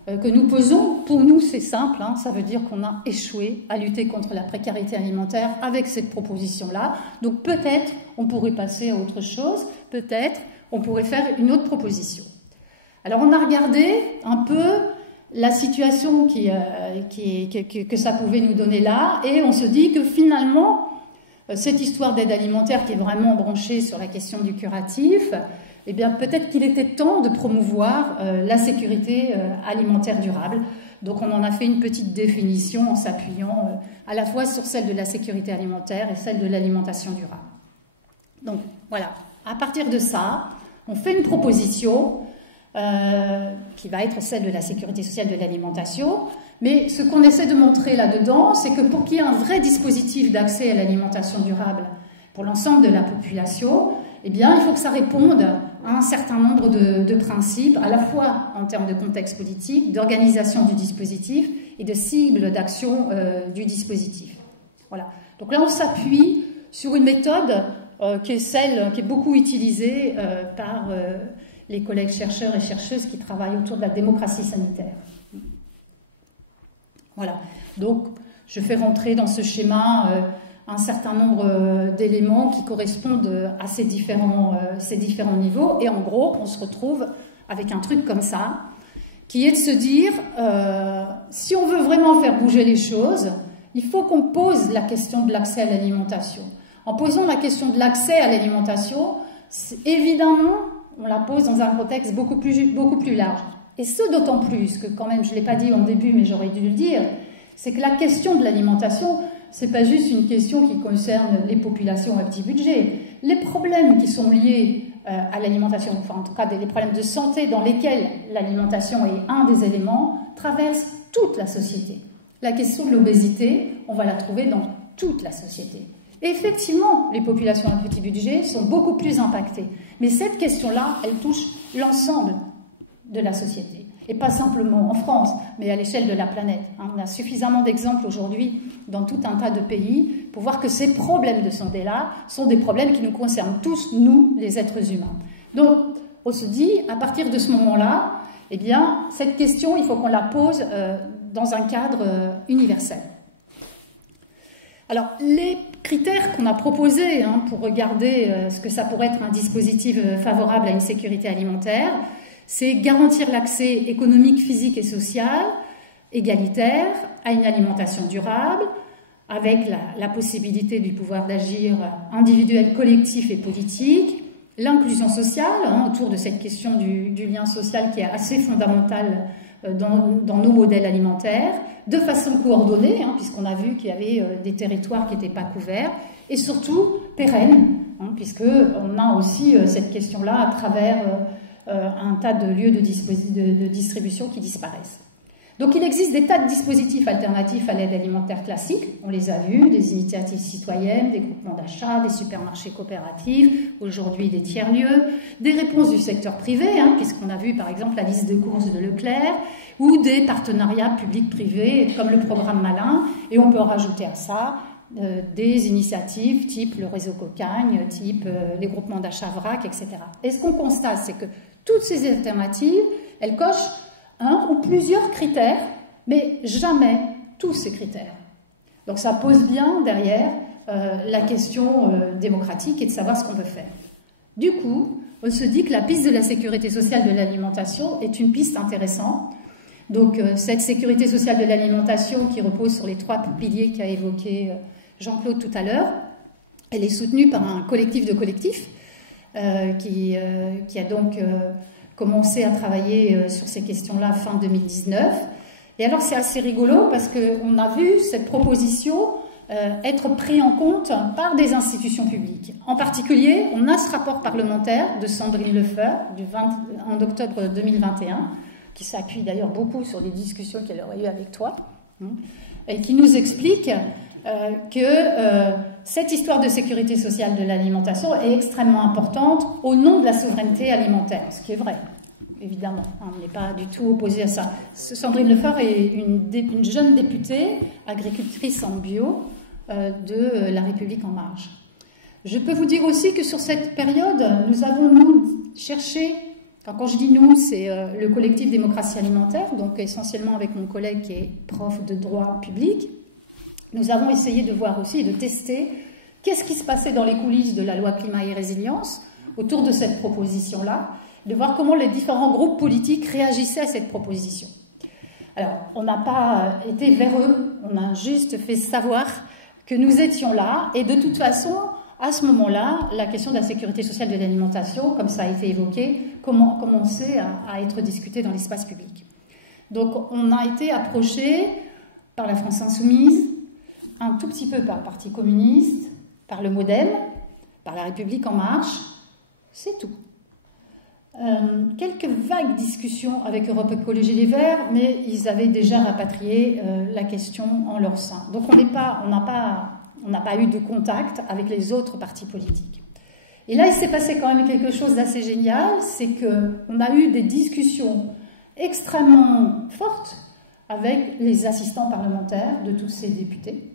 que nous posons, pour nous c'est simple, ça veut dire qu'on a échoué à lutter contre la précarité alimentaire avec cette proposition-là. Donc peut-être on pourrait passer à autre chose, peut-être on pourrait faire une autre proposition. Alors on a regardé un peu la situation que ça pouvait nous donner là, et on se dit que finalement, cette histoire d'aide alimentaire qui est vraiment branchée sur la question du curatif, eh bien peut-être qu'il était temps de promouvoir la sécurité alimentaire durable. Donc on en a fait une petite définition en s'appuyant à la fois sur celle de la sécurité alimentaire et celle de l'alimentation durable. Donc voilà, à partir de ça, on fait une proposition qui va être celle de la sécurité sociale de l'alimentation. Mais ce qu'on essaie de montrer là-dedans, c'est que pour qu'il y ait un vrai dispositif d'accès à l'alimentation durable pour l'ensemble de la population, eh bien, il faut que ça réponde à un certain nombre de principes, à la fois en termes de contexte politique, d'organisation du dispositif et de cible d'action du dispositif. Voilà. Donc là, on s'appuie sur une méthode qui est celle qui est beaucoup utilisée par les collègues chercheurs et chercheuses qui travaillent autour de la démocratie sanitaire. Voilà. Donc, je fais rentrer dans ce schéma un certain nombre d'éléments qui correspondent à ces différents niveaux. Et en gros, on se retrouve avec un truc comme ça, qui est de se dire, si on veut vraiment faire bouger les choses, il faut qu'on pose la question de l'accès à l'alimentation. En posant la question de l'accès à l'alimentation, évidemment, on la pose dans un contexte beaucoup plus large. Et ce d'autant plus que quand même, je ne l'ai pas dit en début, mais j'aurais dû le dire, c'est que la question de l'alimentation, ce n'est pas juste une question qui concerne les populations à petit budget. Les problèmes qui sont liés à l'alimentation, enfin en tout cas les problèmes de santé dans lesquels l'alimentation est un des éléments, traversent toute la société. La question de l'obésité, on va la trouver dans toute la société. Et effectivement, les populations à petit budget sont beaucoup plus impactées. Mais cette question-là, elle touche l'ensemble de la société. Et pas simplement en France, mais à l'échelle de la planète. On a suffisamment d'exemples aujourd'hui dans tout un tas de pays pour voir que ces problèmes de santé-là sont des problèmes qui nous concernent tous, nous, les êtres humains. Donc, on se dit, à partir de ce moment-là, eh bien, cette question, il faut qu'on la pose dans un cadre universel. Alors, les critères qu'on a proposés pour regarder ce que ça pourrait être un dispositif favorable à une sécurité alimentaire, c'est garantir l'accès économique, physique et social égalitaire à une alimentation durable, avec la possibilité du pouvoir d'agir individuel, collectif et politique, l'inclusion sociale, autour de cette question du lien social qui est assez fondamentale dans nos modèles alimentaires, de façon coordonnée, puisqu'on a vu qu'il y avait des territoires qui n'étaient pas couverts, et surtout pérenne, puisqu'on a aussi cette question-là à travers un tas de lieux de distribution qui disparaissent. Donc il existe des tas de dispositifs alternatifs à l'aide alimentaire classique, on les a vus, des initiatives citoyennes, des groupements d'achat, des supermarchés coopératifs, aujourd'hui des tiers-lieux, des réponses du secteur privé, puisqu'on a vu par exemple la liste de courses de Leclerc, ou des partenariats publics-privés comme le programme Malin, et on peut rajouter à ça des initiatives type le réseau Cocagne, type les groupements d'achat VRAC, etc. Et ce qu'on constate, c'est que toutes ces alternatives, elles cochent un ou plusieurs critères, mais jamais tous ces critères. Donc ça pose bien derrière la question démocratique et de savoir ce qu'on veut faire. Du coup, on se dit que la piste de la sécurité sociale de l'alimentation est une piste intéressante. Donc cette sécurité sociale de l'alimentation qui repose sur les 3 piliers qu'a évoqué Jean-Claude tout à l'heure, elle est soutenue par un collectif de collectifs qui a donc commencé à travailler sur ces questions-là fin 2019. Et alors c'est assez rigolo parce qu'on a vu cette proposition être prise en compte par des institutions publiques. En particulier, on a ce rapport parlementaire de Sandrine Lefeur en octobre 2021, qui s'appuie d'ailleurs beaucoup sur des discussions qu'elle aurait eues avec toi, et qui nous explique que cette histoire de sécurité sociale de l'alimentation est extrêmement importante au nom de la souveraineté alimentaire, ce qui est vrai, évidemment, on n'est pas du tout opposé à ça. Sandrine Lefeur est une jeune députée, agricultrice en bio, de La République En Marche. Je peux vous dire aussi que sur cette période, nous avons, cherché, quand je dis nous, c'est le collectif Démocratie Alimentaire, donc essentiellement avec mon collègue qui est prof de droit public. Nous avons essayé de voir aussi et de tester qu'est-ce qui se passait dans les coulisses de la loi climat et résilience autour de cette proposition-là, de voir comment les différents groupes politiques réagissaient à cette proposition. Alors, on n'a pas été vers eux, on a juste fait savoir que nous étions là, et de toute façon, à ce moment-là, la question de la sécurité sociale de l'alimentation, comme ça a été évoqué, commençait à être discutée dans l'espace public. Donc, on a été approché par la France Insoumise, un tout petit peu par le Parti communiste, par le MoDem, par la République En Marche, c'est tout. Quelques vagues discussions avec Europe Écologie Les Verts, mais ils avaient déjà rapatrié la question en leur sein. Donc on n'a pas eu de contact avec les autres partis politiques. Et là, il s'est passé quand même quelque chose d'assez génial, c'est qu'on a eu des discussions extrêmement fortes avec les assistants parlementaires de tous ces députés.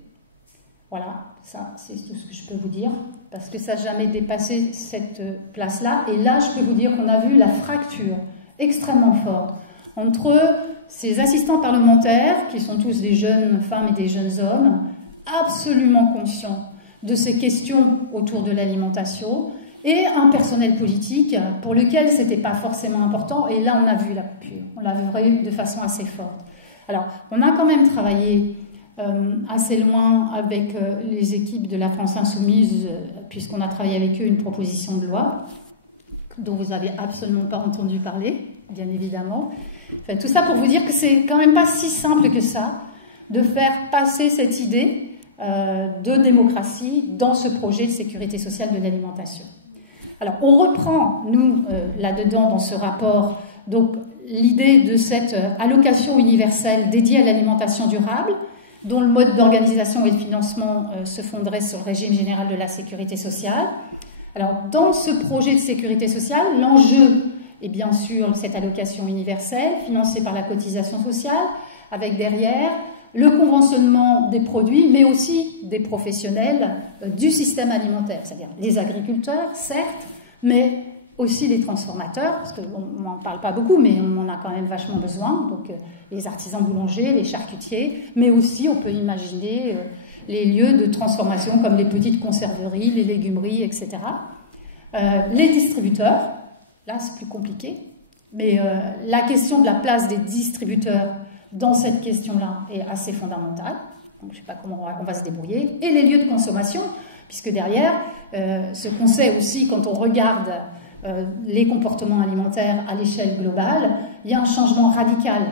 Voilà, ça c'est tout ce que je peux vous dire, parce que ça n'a jamais dépassé cette place-là. Et là, je peux vous dire qu'on a vu la fracture extrêmement forte entre ces assistants parlementaires, qui sont tous des jeunes femmes et des jeunes hommes, absolument conscients de ces questions autour de l'alimentation, et un personnel politique pour lequel ce n'était pas forcément important. Et là, on a vu la coupure, on l'a vu de façon assez forte. Alors, on a quand même travaillé assez loin avec les équipes de la France Insoumise, puisqu'on a travaillé avec eux une proposition de loi dont vous n'avez absolument pas entendu parler, bien évidemment. Enfin, tout ça pour vous dire que c'est quand même pas si simple que ça de faire passer cette idée de démocratie dans ce projet de sécurité sociale de l'alimentation. Alors, on reprend, nous, là-dedans, dans ce rapport, donc l'idée de cette allocation universelle dédiée à l'alimentation durable, dont le mode d'organisation et de financement se fonderait sur le régime général de la sécurité sociale. Alors, dans ce projet de sécurité sociale, l'enjeu est bien sûr cette allocation universelle, financée par la cotisation sociale, avec derrière le conventionnement des produits, mais aussi des professionnels du système alimentaire, c'est-à-dire les agriculteurs, certes, mais aussi les transformateurs, parce qu'on n'en parle pas beaucoup, mais on en a quand même vachement besoin, donc les artisans boulangers, les charcutiers, mais aussi on peut imaginer les lieux de transformation comme les petites conserveries, les légumeries, etc. Les distributeurs, là c'est plus compliqué, mais la question de la place des distributeurs dans cette question-là est assez fondamentale, donc je ne sais pas comment on va se débrouiller, et les lieux de consommation, puisque derrière, ce qu'on sait aussi quand on regarde les comportements alimentaires à l'échelle globale, il y a un changement radical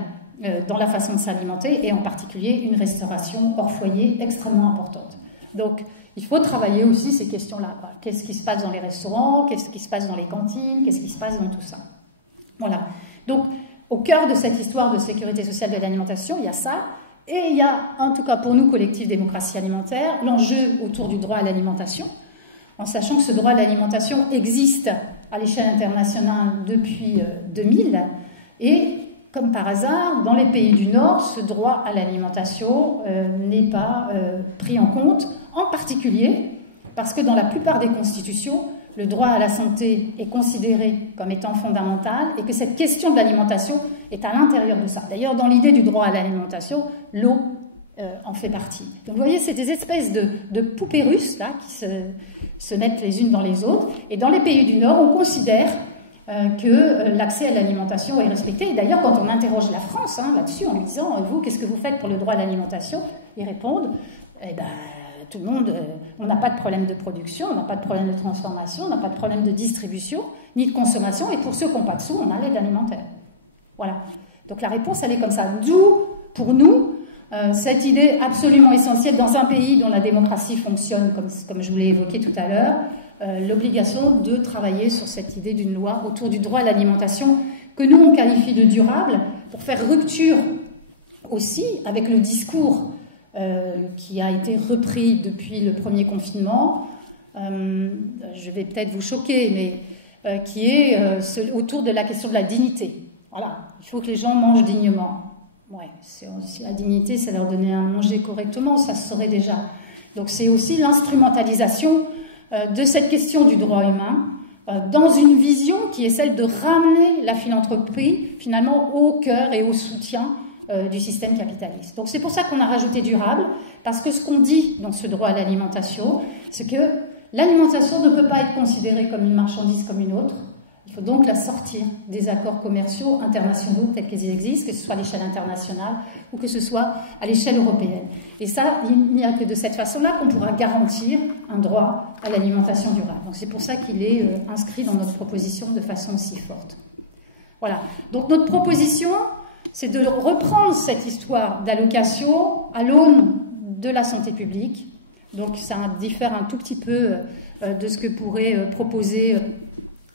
dans la façon de s'alimenter et en particulier une restauration hors foyer extrêmement importante. Donc il faut travailler aussi ces questions-là. Qu'est-ce qui se passe dans les restaurants? Qu'est-ce qui se passe dans les cantines? Qu'est-ce qui se passe dans tout ça? Voilà. Donc, au cœur de cette histoire de sécurité sociale de l'alimentation, il y a ça. Et il y a, en tout cas pour nous, Collectif Démocratie Alimentaire, l'enjeu autour du droit à l'alimentation, en sachant que ce droit à l'alimentation existe à l'échelle internationale depuis 2000. Et, comme par hasard, dans les pays du Nord, ce droit à l'alimentation n'est pas pris en compte, en particulier parce que dans la plupart des constitutions, le droit à la santé est considéré comme étant fondamental et que cette question de l'alimentation est à l'intérieur de ça. D'ailleurs, dans l'idée du droit à l'alimentation, l'eau en fait partie. Donc vous voyez, c'est des espèces de poupées russes là, qui se mettent les unes dans les autres. Et dans les pays du Nord, on considère que l'accès à l'alimentation est respecté. Et d'ailleurs, quand on interroge la France là-dessus, en lui disant « Vous, qu'est-ce que vous faites pour le droit à l'alimentation ?» Ils répondent « Eh ben, tout le monde, on n'a pas de problème de production, on n'a pas de problème de transformation, on n'a pas de problème de distribution, ni de consommation, et pour ceux qui n'ont pas de sous, on a l'aide alimentaire. » Voilà. Donc la réponse, elle est comme ça. D'où, pour nous, cette idée absolument essentielle dans un pays dont la démocratie fonctionne, comme je vous l'ai évoqué tout à l'heure, l'obligation de travailler sur cette idée d'une loi autour du droit à l'alimentation, que nous, on qualifie de durable, pour faire rupture aussi avec le discours qui a été repris depuis le premier confinement, je vais peut-être vous choquer, mais qui est autour de la question de la dignité. Voilà, il faut que les gens mangent dignement. Ouais, c'est aussi la dignité, c'est leur donner à manger correctement, ça se saurait déjà. Donc c'est aussi l'instrumentalisation de cette question du droit humain dans une vision qui est celle de ramener la philanthropie finalement au cœur et au soutien du système capitaliste. Donc c'est pour ça qu'on a rajouté durable, parce que ce qu'on dit dans ce droit à l'alimentation, c'est que l'alimentation ne peut pas être considérée comme une marchandise comme une autre. Il faut donc la sortir des accords commerciaux internationaux tels qu'ils existent, que ce soit à l'échelle internationale ou que ce soit à l'échelle européenne. Et ça, il n'y a que de cette façon-là qu'on pourra garantir un droit à l'alimentation durable. Donc c'est pour ça qu'il est inscrit dans notre proposition de façon aussi forte. Voilà. Donc notre proposition, c'est de reprendre cette histoire d'allocation à l'aune de la santé publique. Donc ça diffère un tout petit peu de ce que pourrait proposer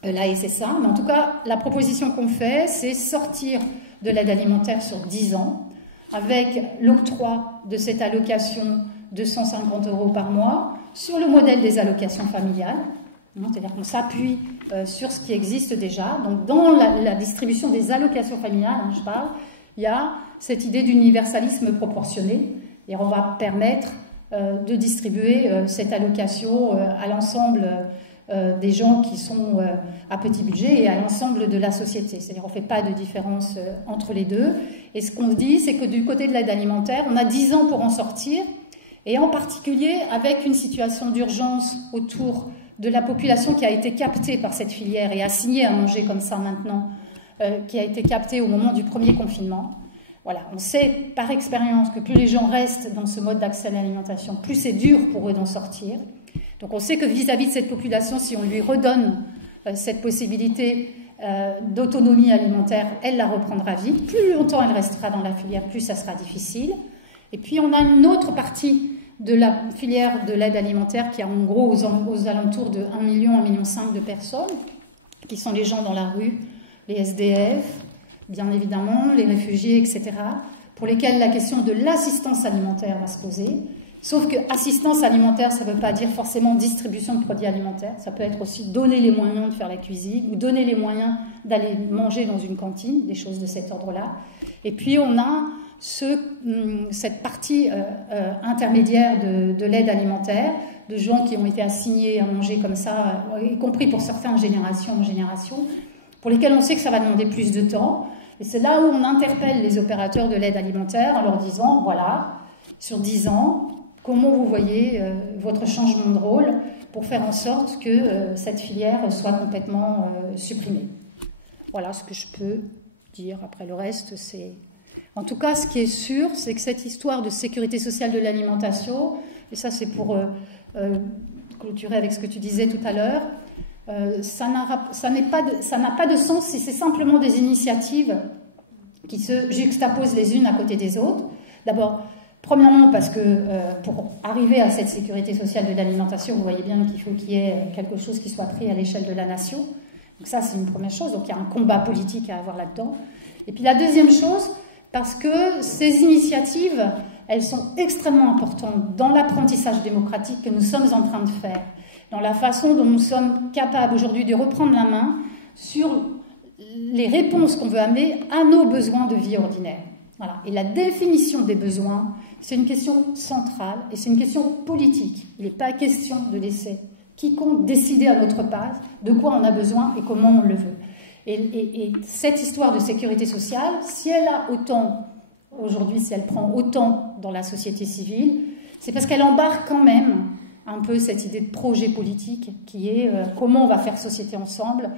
la SSA. Mais en tout cas, la proposition qu'on fait, c'est sortir de l'aide alimentaire sur 10 ans, avec l'octroi de cette allocation de 150 € par mois, sur le modèle des allocations familiales. C'est-à-dire qu'on s'appuie sur ce qui existe déjà. Donc dans la distribution des allocations familiales, je parle, il y a cette idée d'universalisme proportionné, et on va permettre de distribuer cette allocation à l'ensemble des gens qui sont à petit budget et à l'ensemble de la société. C'est-à-dire qu'on ne fait pas de différence entre les deux. Et ce qu'on dit, c'est que du côté de l'aide alimentaire, on a 10 ans pour en sortir, et en particulier avec une situation d'urgence autour de la population qui a été captée par cette filière et assignée à manger comme ça maintenant, qui a été captée au moment du premier confinement. Voilà, on sait par expérience que plus les gens restent dans ce mode d'accès à l'alimentation, plus c'est dur pour eux d'en sortir. Donc on sait que vis-à-vis de cette population, si on lui redonne cette possibilité d'autonomie alimentaire, elle la reprendra vite. Plus longtemps elle restera dans la filière, plus ça sera difficile. Et puis on a une autre partie de la filière de l'aide alimentaire qui est en gros aux alentours de 1 million, 1,5 million de personnes, qui sont les gens dans la rue, les SDF, bien évidemment, les réfugiés, etc., pour lesquels la question de l'assistance alimentaire va se poser. Sauf que assistance alimentaire, ça ne veut pas dire forcément distribution de produits alimentaires. Ça peut être aussi donner les moyens de faire la cuisine ou donner les moyens d'aller manger dans une cantine, des choses de cet ordre-là. Et puis on a cette partie intermédiaire de l'aide alimentaire, de gens qui ont été assignés à manger comme ça, y compris pour certains génération en génération, pour lesquels on sait que ça va demander plus de temps. Et c'est là où on interpelle les opérateurs de l'aide alimentaire en leur disant, voilà, sur 10 ans, comment vous voyez votre changement de rôle pour faire en sorte que cette filière soit complètement supprimée. Voilà ce que je peux dire. Après le reste, c'est... En tout cas, ce qui est sûr, c'est que cette histoire de sécurité sociale de l'alimentation, et ça c'est pour clôturer avec ce que tu disais tout à l'heure, ça n'a pas de sens si c'est simplement des initiatives qui se juxtaposent les unes à côté des autres. D'abord, premièrement, parce que pour arriver à cette sécurité sociale de l'alimentation, vous voyez bien qu'il faut qu'il y ait quelque chose qui soit pris à l'échelle de la nation. Donc ça, c'est une première chose. Donc il y a un combat politique à avoir là-dedans. Et puis la deuxième chose, parce que ces initiatives, elles sont extrêmement importantes dans l'apprentissage démocratique que nous sommes en train de faire, dans la façon dont nous sommes capables aujourd'hui de reprendre la main sur les réponses qu'on veut amener à nos besoins de vie ordinaire. Voilà. Et la définition des besoins, c'est une question centrale et c'est une question politique. Il n'est pas question de laisser quiconque décider à notre place de quoi on a besoin et comment on le veut. Et cette histoire de sécurité sociale, si elle a autant, aujourd'hui, si elle prend autant dans la société civile, c'est parce qu'elle embarque quand même un peu cette idée de projet politique qui est comment on va faire société ensemble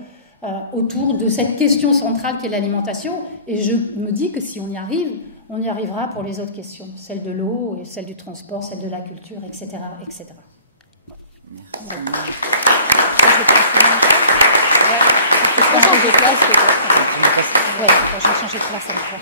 autour de cette question centrale qui est l'alimentation. Et je me dis que si on y arrive, on y arrivera pour les autres questions, celle de l'eau, et celle du transport, celle de la culture, etc. etc. Ouais. Je vais changer de place, peut-être. Ouais, je vais changer de place à la fois.